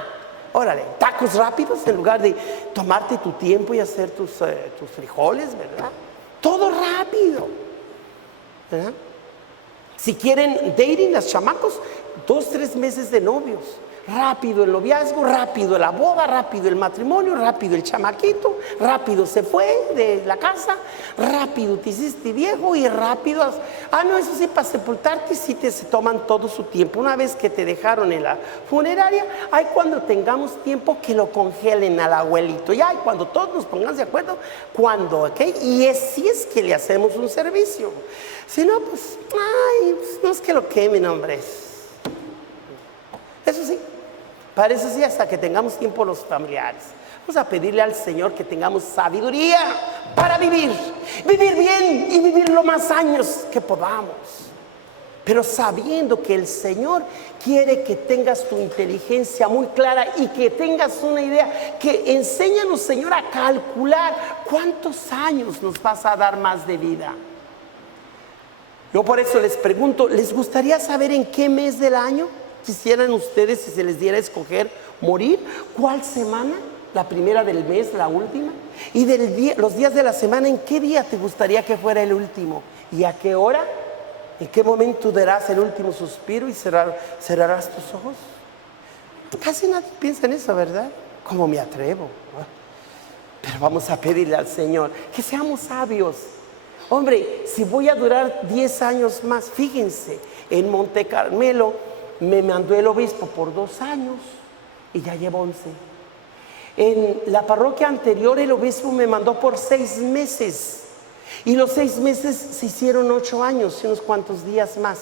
Órale, tacos rápidos en lugar de tomarte tu tiempo y hacer tus frijoles, ¿verdad? Todo rápido, ¿verdad? Si quieren dating, las chamacos, 2-3 meses de novios. Rápido el noviazgo, rápido la boda, rápido el matrimonio, rápido el chamaquito, rápido se fue de la casa, rápido te hiciste viejo y rápido. No, eso sí, para sepultarte sí se toman todo su tiempo. Una vez que te dejaron en la funeraria, hay cuando tengamos tiempo que lo congelen al abuelito. Ya, cuando todos nos pongamos de acuerdo, ¿cuándo? ¿Ok? Y si es que le hacemos un servicio. Si no, pues, pues no es que lo quemen, hombres. Eso sí, para eso sí, hasta que tengamos tiempo los familiares. Vamos a pedirle al Señor que tengamos sabiduría para vivir bien y vivir lo más años que podamos. Pero sabiendo que el Señor quiere que tengas tu inteligencia muy clara y que tengas una idea, que enséñanos, Señor, a calcular cuántos años nos vas a dar más de vida. Yo por eso les pregunto, ¿les gustaría saber en qué mes del año quisieran ustedes, si se les diera a escoger, morir? ¿Cuál semana? ¿La primera del mes, la última? Y los días de la semana, ¿en qué día te gustaría que fuera el último? ¿Y a qué hora? ¿En qué momento darás el último suspiro y cerrarás tus ojos? Casi nadie piensa en eso, ¿verdad? ¿Cómo me atrevo? Pero vamos a pedirle al Señor que seamos sabios. Hombre, si voy a durar 10 años más, fíjense, en Monte Carmelo me mandó el obispo por 2 años y ya llevo 11. En la parroquia anterior el obispo me mandó por 6 meses y los 6 meses se hicieron 8 años y unos cuantos días más,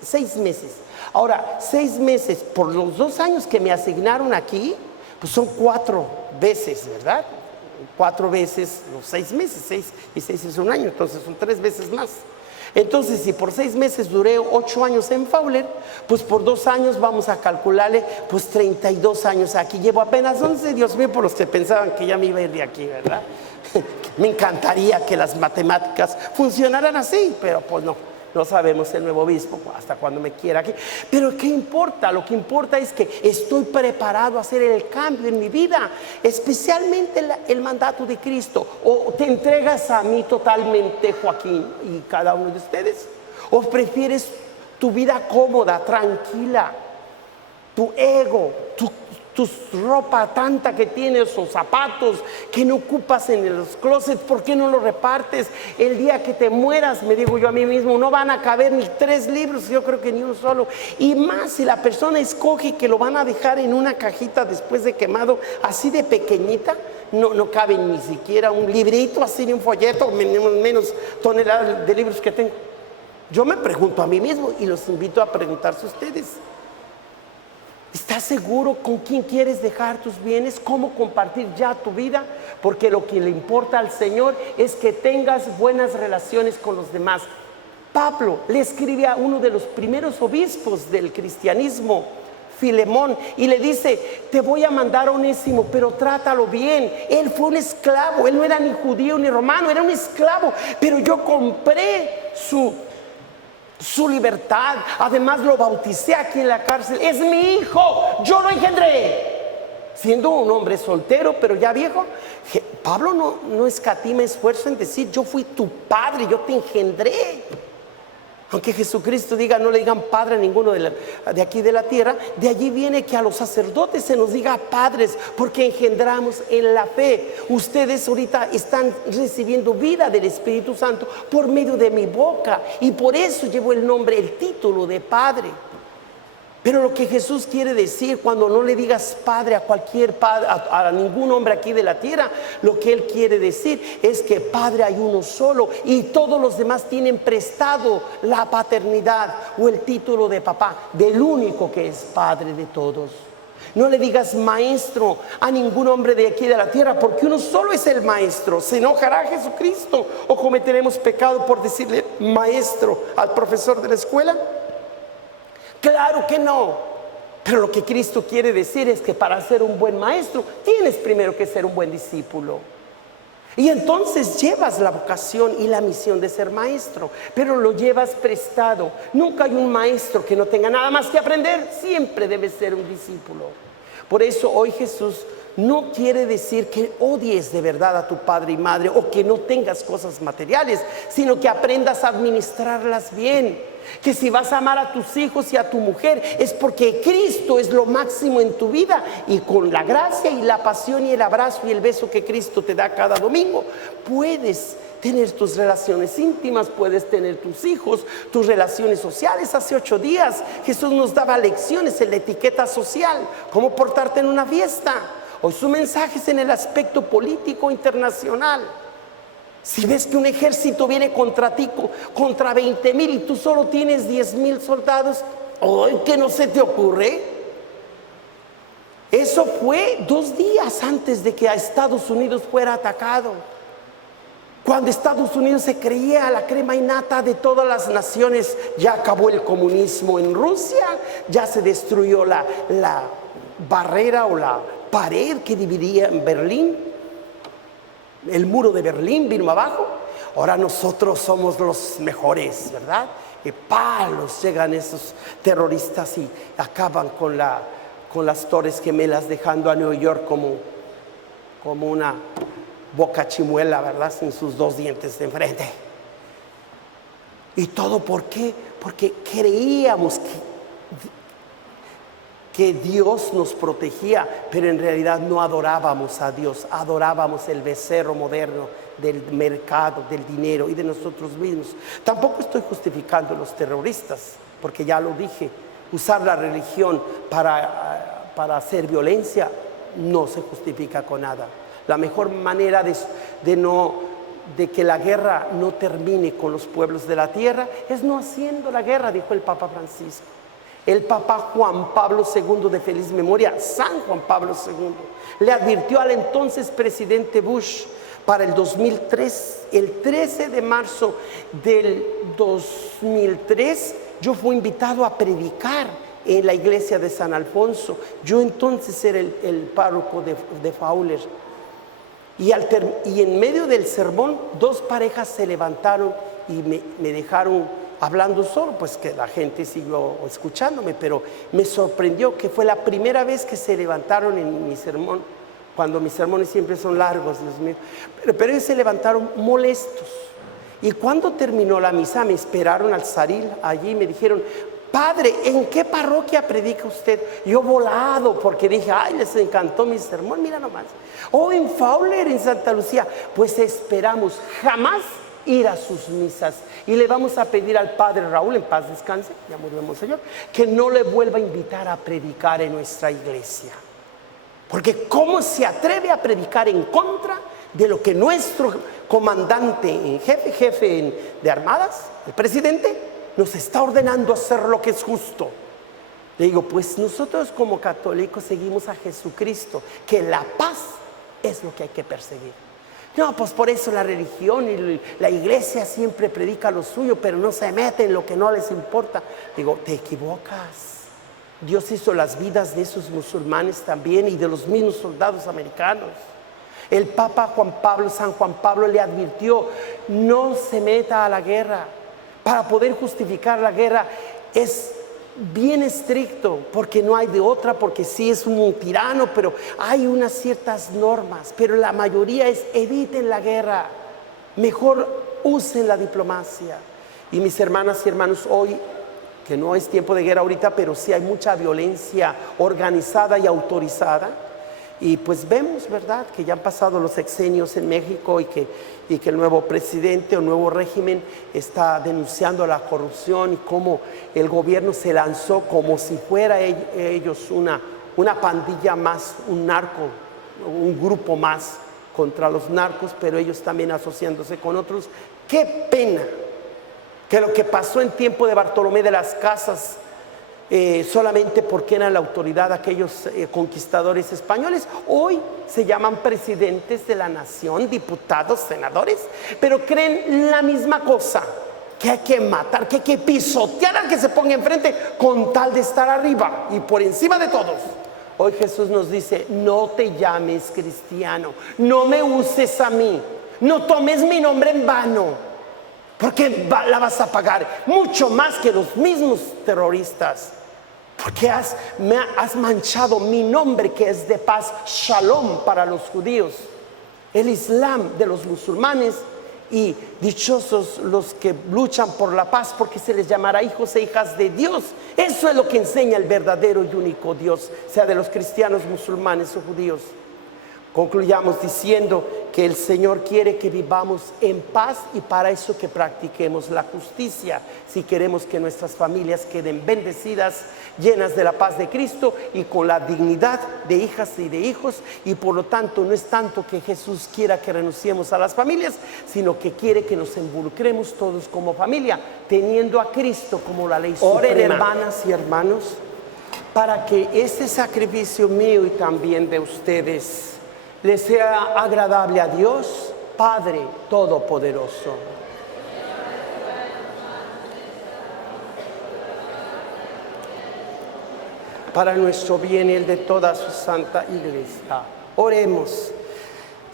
6 meses. Ahora, 6 meses por los 2 años que me asignaron aquí, pues son 4 veces, ¿verdad? 4 veces los 6 meses, 6 y 6 es 1 año, entonces son 3 veces más. Entonces, si por 6 meses duré 8 años en Fowler, pues por 2 años vamos a calcularle, pues 32 años aquí. Llevo apenas 11, Dios mío, por los que pensaban que ya me iba a ir de aquí, ¿verdad? Me encantaría que las matemáticas funcionaran así, pero pues no sabemos el nuevo obispo hasta cuando me quiera aquí. Pero ¿qué importa? Lo que importa es que estoy preparado a hacer el cambio en mi vida, especialmente el mandato de Cristo. ¿O te entregas a mí totalmente, Joaquín, y cada uno de ustedes? ¿O prefieres tu vida cómoda, tranquila, tu ego, tu ropa tanta que tienes o zapatos que no ocupas en los closets, ¿por qué no los repartes? El día que te mueras, me digo yo a mí mismo, no van a caber ni 3 libros, yo creo que ni uno solo. Y más si la persona escoge que lo van a dejar en una cajita después de quemado, así de pequeñita, no cabe ni siquiera un librito, así de un folleto, menos toneladas de libros que tengo. Yo me pregunto a mí mismo y los invito a preguntarse ustedes. ¿Estás seguro con quién quieres dejar tus bienes? ¿Cómo compartir ya tu vida? Porque lo que le importa al Señor es que tengas buenas relaciones con los demás. Pablo le escribe a uno de los primeros obispos del cristianismo, Filemón y le dice: te voy a mandar a Onésimo, pero trátalo bien. Él fue un esclavo, él no era ni judío ni romano, era un esclavo, pero yo compré su libertad. Además lo bauticé aquí en la cárcel. Es mi hijo, yo lo engendré. Siendo un hombre soltero, pero ya viejo, Pablo no escatima esfuerzo en decir: yo fui tu padre, yo te engendré. Aunque Jesucristo diga: no le digan padre a ninguno de aquí de la tierra, de allí viene que a los sacerdotes se nos diga padres, porque engendramos en la fe. Ustedes ahorita están recibiendo vida del Espíritu Santo por medio de mi boca, y por eso llevo el nombre, el título de padre. Pero lo que Jesús quiere decir cuando no le digas padre a cualquier padre, a ningún hombre aquí de la tierra, lo que Él quiere decir es que padre hay uno solo, y todos los demás tienen prestado la paternidad o el título de papá del único que es padre de todos. No le digas maestro a ningún hombre de aquí de la tierra, porque uno solo es el maestro. ¿Se enojará Jesucristo o cometeremos pecado por decirle maestro al profesor de la escuela? Claro que no, pero lo que Cristo quiere decir es que para ser un buen maestro tienes primero que ser un buen discípulo. Y entonces llevas la vocación y la misión de ser maestro, pero lo llevas prestado. Nunca hay un maestro que no tenga nada más que aprender, siempre debe ser un discípulo. Por eso hoy Jesús no quiere decir que odies de verdad a tu padre y madre o que no tengas cosas materiales, sino que aprendas a administrarlas bien. Que si vas a amar a tus hijos y a tu mujer es porque Cristo es lo máximo en tu vida, y con la gracia y la pasión y el abrazo y el beso que Cristo te da cada domingo puedes tener tus relaciones íntimas, puedes tener tus hijos, tus relaciones sociales. Hace 8 días Jesús nos daba lecciones en la etiqueta social, cómo portarte en una fiesta. Hoy su mensaje es en el aspecto político internacional. Si ves que un ejército viene contra ti, contra 20,000, y tú solo tienes 10,000 soldados, ¡ay, que no se te ocurre! Eso fue 2 días antes de que a Estados Unidos fuera atacado. Cuando Estados Unidos se creía la crema innata de todas las naciones. Ya acabó el comunismo en Rusia, ya se destruyó la barrera o la pared que dividía en Berlín. El muro de Berlín vino abajo. Ahora nosotros somos los mejores, ¿verdad? Y palos llegan esos terroristas y acaban con las Torres Gemelas, dejando a New York como una boca chimuela, ¿verdad? Sin sus 2 dientes de enfrente. ¿Y todo por qué? Porque creíamos que Dios nos protegía, pero en realidad no adorábamos a Dios, adorábamos el becerro moderno del mercado, del dinero y de nosotros mismos. Tampoco estoy justificando a los terroristas, porque ya lo dije, usar la religión para hacer violencia no se justifica con nada. La mejor manera de que la guerra no termine con los pueblos de la tierra es no haciendo la guerra, dijo el Papa Francisco. El Papa Juan Pablo II, de feliz memoria, San Juan Pablo II, le advirtió al entonces presidente Bush para el 2003, el 13 de marzo del 2003, yo fui invitado a predicar en la iglesia de San Alfonso. Yo entonces era el párroco de Fowler. Y en medio del sermón, 2 parejas se levantaron y me dejaron hablando solo, pues que la gente siguió escuchándome, pero me sorprendió que fue la primera vez que se levantaron en mi sermón, cuando mis sermones siempre son largos, Dios mío, pero ellos se levantaron molestos. Y cuando terminó la misa me esperaron al salir allí y me dijeron: padre, ¿en qué parroquia predica usted? Yo volado, porque dije: ay, les encantó mi sermón, mira nomás. Oh, en Fowler, en Santa Lucía. Pues esperamos jamás ir a sus misas, y le vamos a pedir al padre Raúl, en paz descanse, ya murió el monseñor, que no le vuelva a invitar a predicar en nuestra iglesia, porque ¿cómo se atreve a predicar en contra de lo que nuestro comandante en jefe de armadas, el presidente, nos está ordenando hacer lo que es justo? Le digo: pues nosotros como católicos seguimos a Jesucristo, que la paz es lo que hay que perseguir. No, pues por eso la religión y la iglesia siempre predica lo suyo, pero no se mete en lo que no les importa. Digo: te equivocas. Dios hizo las vidas de esos musulmanes también y de los mismos soldados americanos. El Papa San Juan Pablo le advirtió: no se meta a la guerra. Para poder justificar la guerra es bien estricto, porque no hay de otra, porque sí es un tirano, pero hay unas ciertas normas. Pero la mayoría es: eviten la guerra, mejor usen la diplomacia. Y mis hermanas y hermanos, hoy, que no es tiempo de guerra ahorita, pero sí hay mucha violencia organizada y autorizada. Y pues vemos, ¿verdad?, que ya han pasado los sexenios en México y que el nuevo presidente o nuevo régimen está denunciando la corrupción y cómo el gobierno se lanzó como si fuera ellos una pandilla más, un narco, un grupo más contra los narcos, pero ellos también asociándose con otros. ¡Qué pena! Que lo que pasó en tiempo de Bartolomé de las Casas, solamente porque eran la autoridad aquellos conquistadores españoles, hoy se llaman presidentes de la nación, diputados, senadores, pero creen la misma cosa, que hay que matar, que hay que pisotear al que se ponga enfrente con tal de estar arriba y por encima de todos. Hoy Jesús nos dice: no te llames cristiano, no me uses a mí, no tomes mi nombre en vano, porque la vas a pagar mucho más que los mismos terroristas, porque has manchado mi nombre, que es de paz, shalom para los judíos, el islam de los musulmanes, y dichosos los que luchan por la paz, porque se les llamará hijos e hijas de Dios. Eso es lo que enseña el verdadero y único Dios, sea de los cristianos, musulmanes o judíos. Concluyamos diciendo que el Señor quiere que vivamos en paz, y para eso que practiquemos la justicia, si queremos que nuestras familias queden bendecidas, llenas de la paz de Cristo y con la dignidad de hijas y de hijos. Y por lo tanto, no es tanto que Jesús quiera que renunciemos a las familias, sino que quiere que nos involucremos todos como familia, teniendo a Cristo como la ley suprema. Oren, hermanas y hermanos, para que este sacrificio mío y también de ustedes le sea agradable a Dios, Padre Todopoderoso. Para nuestro bien y el de toda su santa iglesia, oremos.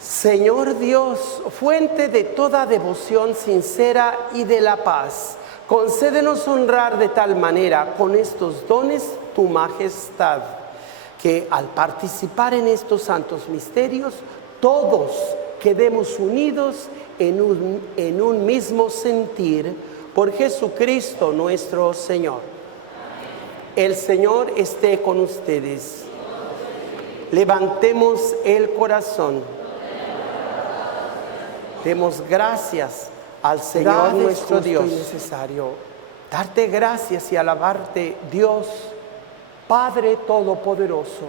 Señor Dios, fuente de toda devoción sincera y de la paz, concédenos honrar de tal manera con estos dones tu majestad, que al participar en estos santos misterios, todos quedemos unidos en un mismo sentir, por Jesucristo nuestro Señor. El Señor esté con ustedes. Levantemos el corazón. Demos gracias al Señor nuestro Dios. Es necesario darte gracias y alabarte, Dios Padre Todopoderoso,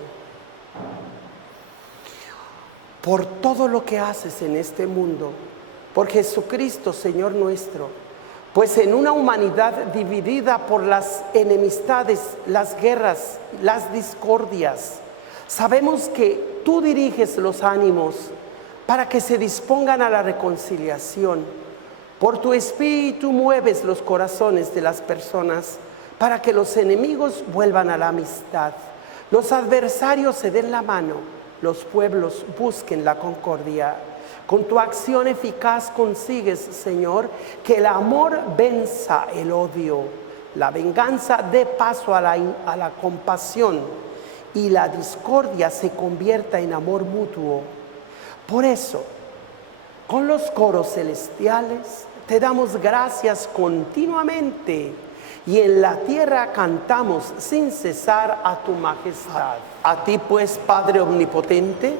por todo lo que haces en este mundo, por Jesucristo, Señor nuestro, pues en una humanidad dividida por las enemistades, las guerras, las discordias, sabemos que tú diriges los ánimos para que se dispongan a la reconciliación. Por tu Espíritu mueves los corazones de las personas para que los enemigos vuelvan a la amistad, los adversarios se den la mano, los pueblos busquen la concordia. Con tu acción eficaz consigues, Señor, que el amor venza el odio, la venganza dé paso a la compasión y la discordia se convierta en amor mutuo. Por eso, con los coros celestiales, te damos gracias continuamente, y en la tierra cantamos sin cesar a tu majestad. A ti pues, Padre omnipotente,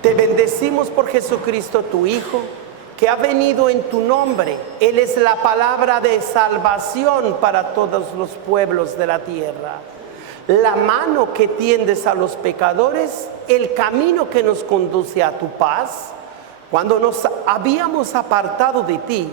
te bendecimos por Jesucristo tu Hijo, que ha venido en tu nombre. Él es la palabra de salvación para todos los pueblos de la tierra, la mano que tiendes a los pecadores, el camino que nos conduce a tu paz. Cuando nos habíamos apartado de ti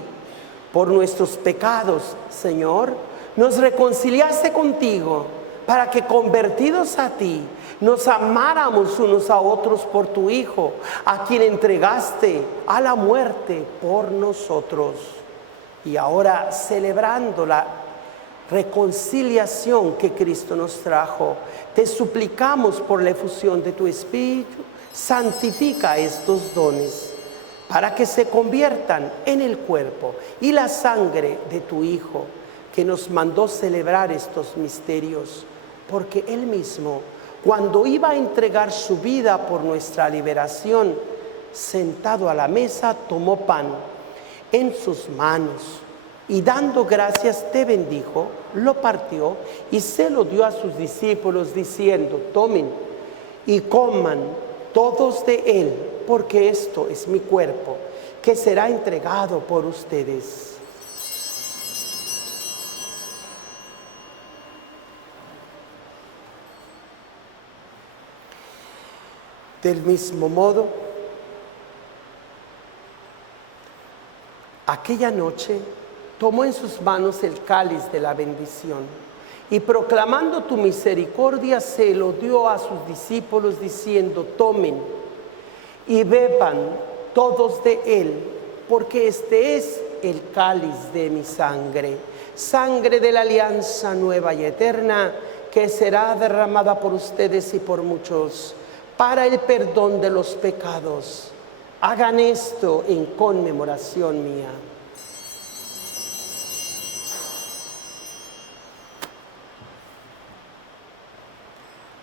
por nuestros pecados, Señor, nos reconciliaste contigo para que, convertidos a ti, nos amáramos unos a otros por tu Hijo, a quien entregaste a la muerte por nosotros. Y ahora, celebrando reconciliación que Cristo nos trajo. Te suplicamos por la efusión de tu Espíritu, santifica estos dones para que se conviertan en el cuerpo y la sangre de tu Hijo, que nos mandó celebrar estos misterios, porque Él mismo, cuando iba a entregar su vida por nuestra liberación, sentado a la mesa, tomó pan en sus manos y dando gracias te bendijo, lo partió y se lo dio a sus discípulos diciendo: tomen y coman todos de él, porque esto es mi cuerpo, que será entregado por ustedes. Del mismo modo, aquella noche tomó en sus manos el cáliz de la bendición y proclamando tu misericordia se lo dio a sus discípulos diciendo: tomen y beban todos de él, porque este es el cáliz de mi sangre, sangre de la alianza nueva y eterna, que será derramada por ustedes y por muchos para el perdón de los pecados. Hagan esto en conmemoración mía.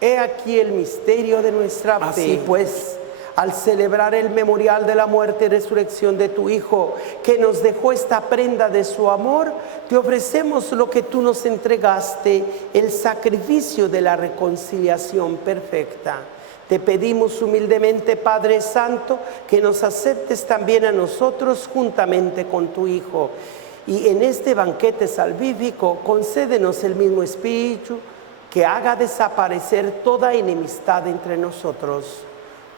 He aquí el misterio de nuestra fe. Así pues, al celebrar el memorial de la muerte y resurrección de tu Hijo, que nos dejó esta prenda de su amor, te ofrecemos lo que tú nos entregaste, el sacrificio de la reconciliación perfecta. Te pedimos humildemente, Padre Santo, que nos aceptes también a nosotros juntamente con tu Hijo. Y en este banquete salvífico, concédenos el mismo Espíritu, que haga desaparecer toda enemistad entre nosotros.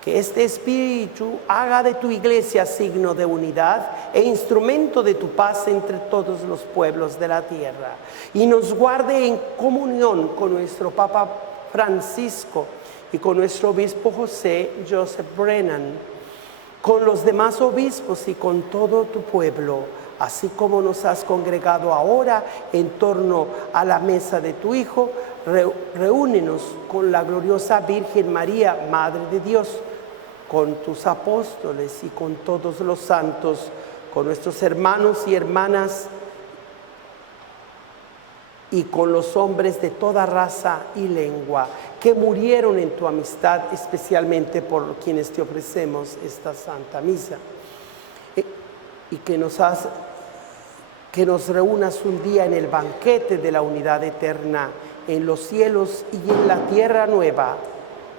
Que este Espíritu haga de tu iglesia signo de unidad e instrumento de tu paz entre todos los pueblos de la tierra. Y nos guarde en comunión con nuestro Papa Francisco y con nuestro obispo José Joseph Brennan, con los demás obispos y con todo tu pueblo, así como nos has congregado ahora en torno a la mesa de tu Hijo. Reúnenos con la gloriosa Virgen María, Madre de Dios, con tus apóstoles y con todos los santos, con nuestros hermanos y hermanas y con los hombres de toda raza y lengua que murieron en tu amistad, especialmente por quienes te ofrecemos esta Santa Misa. Y que nos reúnas un día en el banquete de la unidad eterna, en los cielos y en la tierra nueva,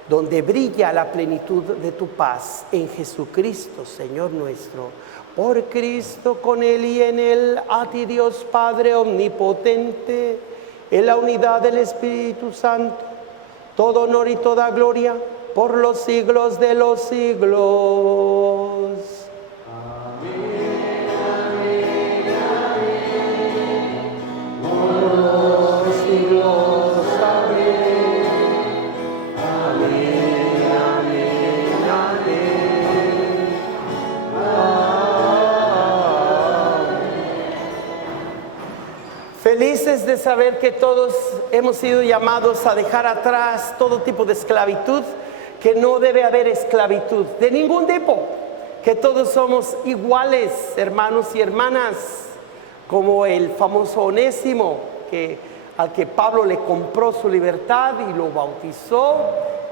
donde brilla la plenitud de tu paz, en Jesucristo, Señor nuestro. Por Cristo, con Él y en Él, a ti Dios Padre omnipotente, en la unidad del Espíritu Santo, todo honor y toda gloria por los siglos de los siglos. Felices de saber que todos hemos sido llamados a dejar atrás todo tipo de esclavitud, que no debe haber esclavitud de ningún tipo, que todos somos iguales, hermanos y hermanas, como el famoso Onésimo, al que Pablo le compró su libertad y lo bautizó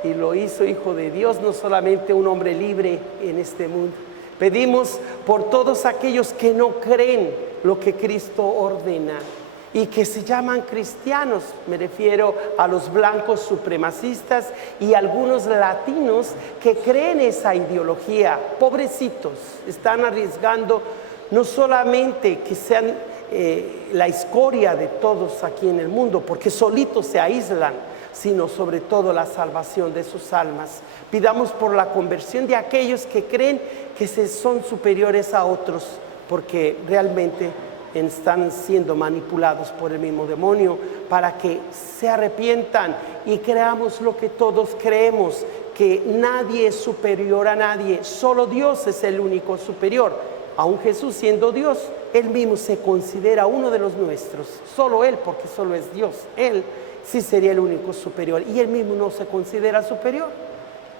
y lo hizo hijo de Dios, no solamente un hombre libre en este mundo. Pedimos por todos aquellos que no creen lo que Cristo ordena y que se llaman cristianos. Me refiero a los blancos supremacistas y algunos latinos que creen esa ideología. Pobrecitos, están arriesgando no solamente que sean la escoria de todos aquí en el mundo, porque solitos se aíslan, sino sobre todo la salvación de sus almas. Pidamos por la conversión de aquellos que creen que son superiores a otros, porque realmente están siendo manipulados por el mismo demonio, para que se arrepientan y creamos lo que todos creemos, que nadie es superior a nadie, solo Dios es el único superior. Aun Jesús siendo Dios, Él mismo se considera uno de los nuestros. Solo Él, porque solo es Dios. Él sí sería el único superior. Y Él mismo no se considera superior.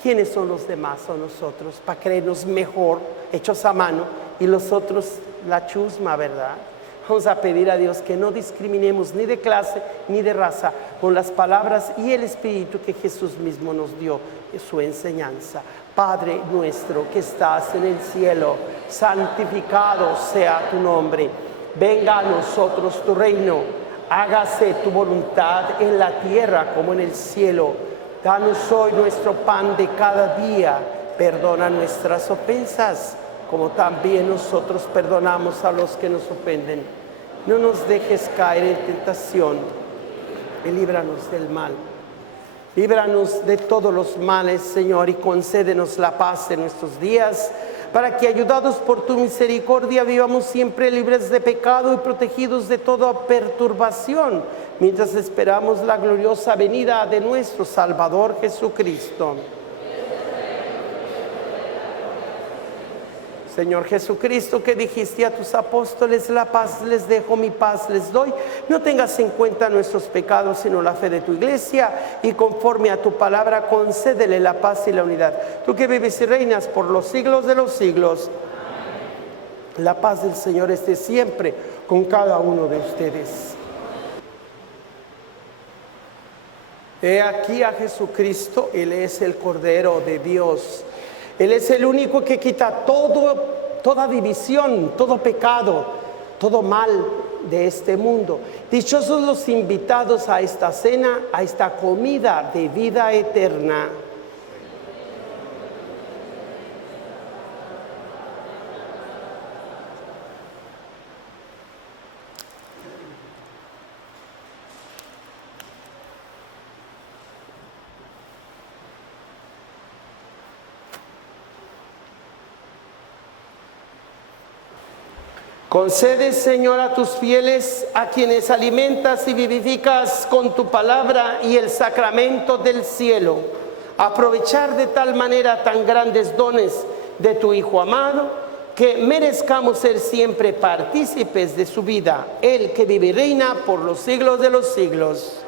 ¿Quiénes son los demás? Son nosotros, para creernos mejor, hechos a mano. Y los otros, la chusma, ¿verdad? Vamos a pedir a Dios que no discriminemos ni de clase ni de raza con las palabras y el espíritu que Jesús mismo nos dio, su enseñanza. Padre nuestro que estás en el cielo, santificado sea tu nombre. Venga a nosotros tu reino. Hágase tu voluntad en la tierra como en el cielo. Danos hoy nuestro pan de cada día. Perdona nuestras ofensas, como también nosotros perdonamos a los que nos ofenden. No nos dejes caer en tentación y líbranos del mal. Líbranos de todos los males, Señor, y concédenos la paz en nuestros días, para que, ayudados por tu misericordia, vivamos siempre libres de pecado y protegidos de toda perturbación, mientras esperamos la gloriosa venida de nuestro Salvador Jesucristo. Señor Jesucristo, que dijiste a tus apóstoles, la paz les dejo, mi paz les doy. No tengas en cuenta nuestros pecados, sino la fe de tu iglesia, y conforme a tu palabra, concédele la paz y la unidad. Tú que vives y reinas por los siglos de los siglos. Amén. La paz del Señor esté siempre con cada uno de ustedes. He aquí a Jesucristo, Él es el Cordero de Dios. Él es el único que quita toda división, todo pecado, todo mal de este mundo. Dichosos los invitados a esta cena, a esta comida de vida eterna. Concede, Señor, a tus fieles, a quienes alimentas y vivificas con tu palabra y el sacramento del cielo, aprovechar de tal manera tan grandes dones de tu Hijo amado, que merezcamos ser siempre partícipes de su vida, Él que vive y reina por los siglos de los siglos.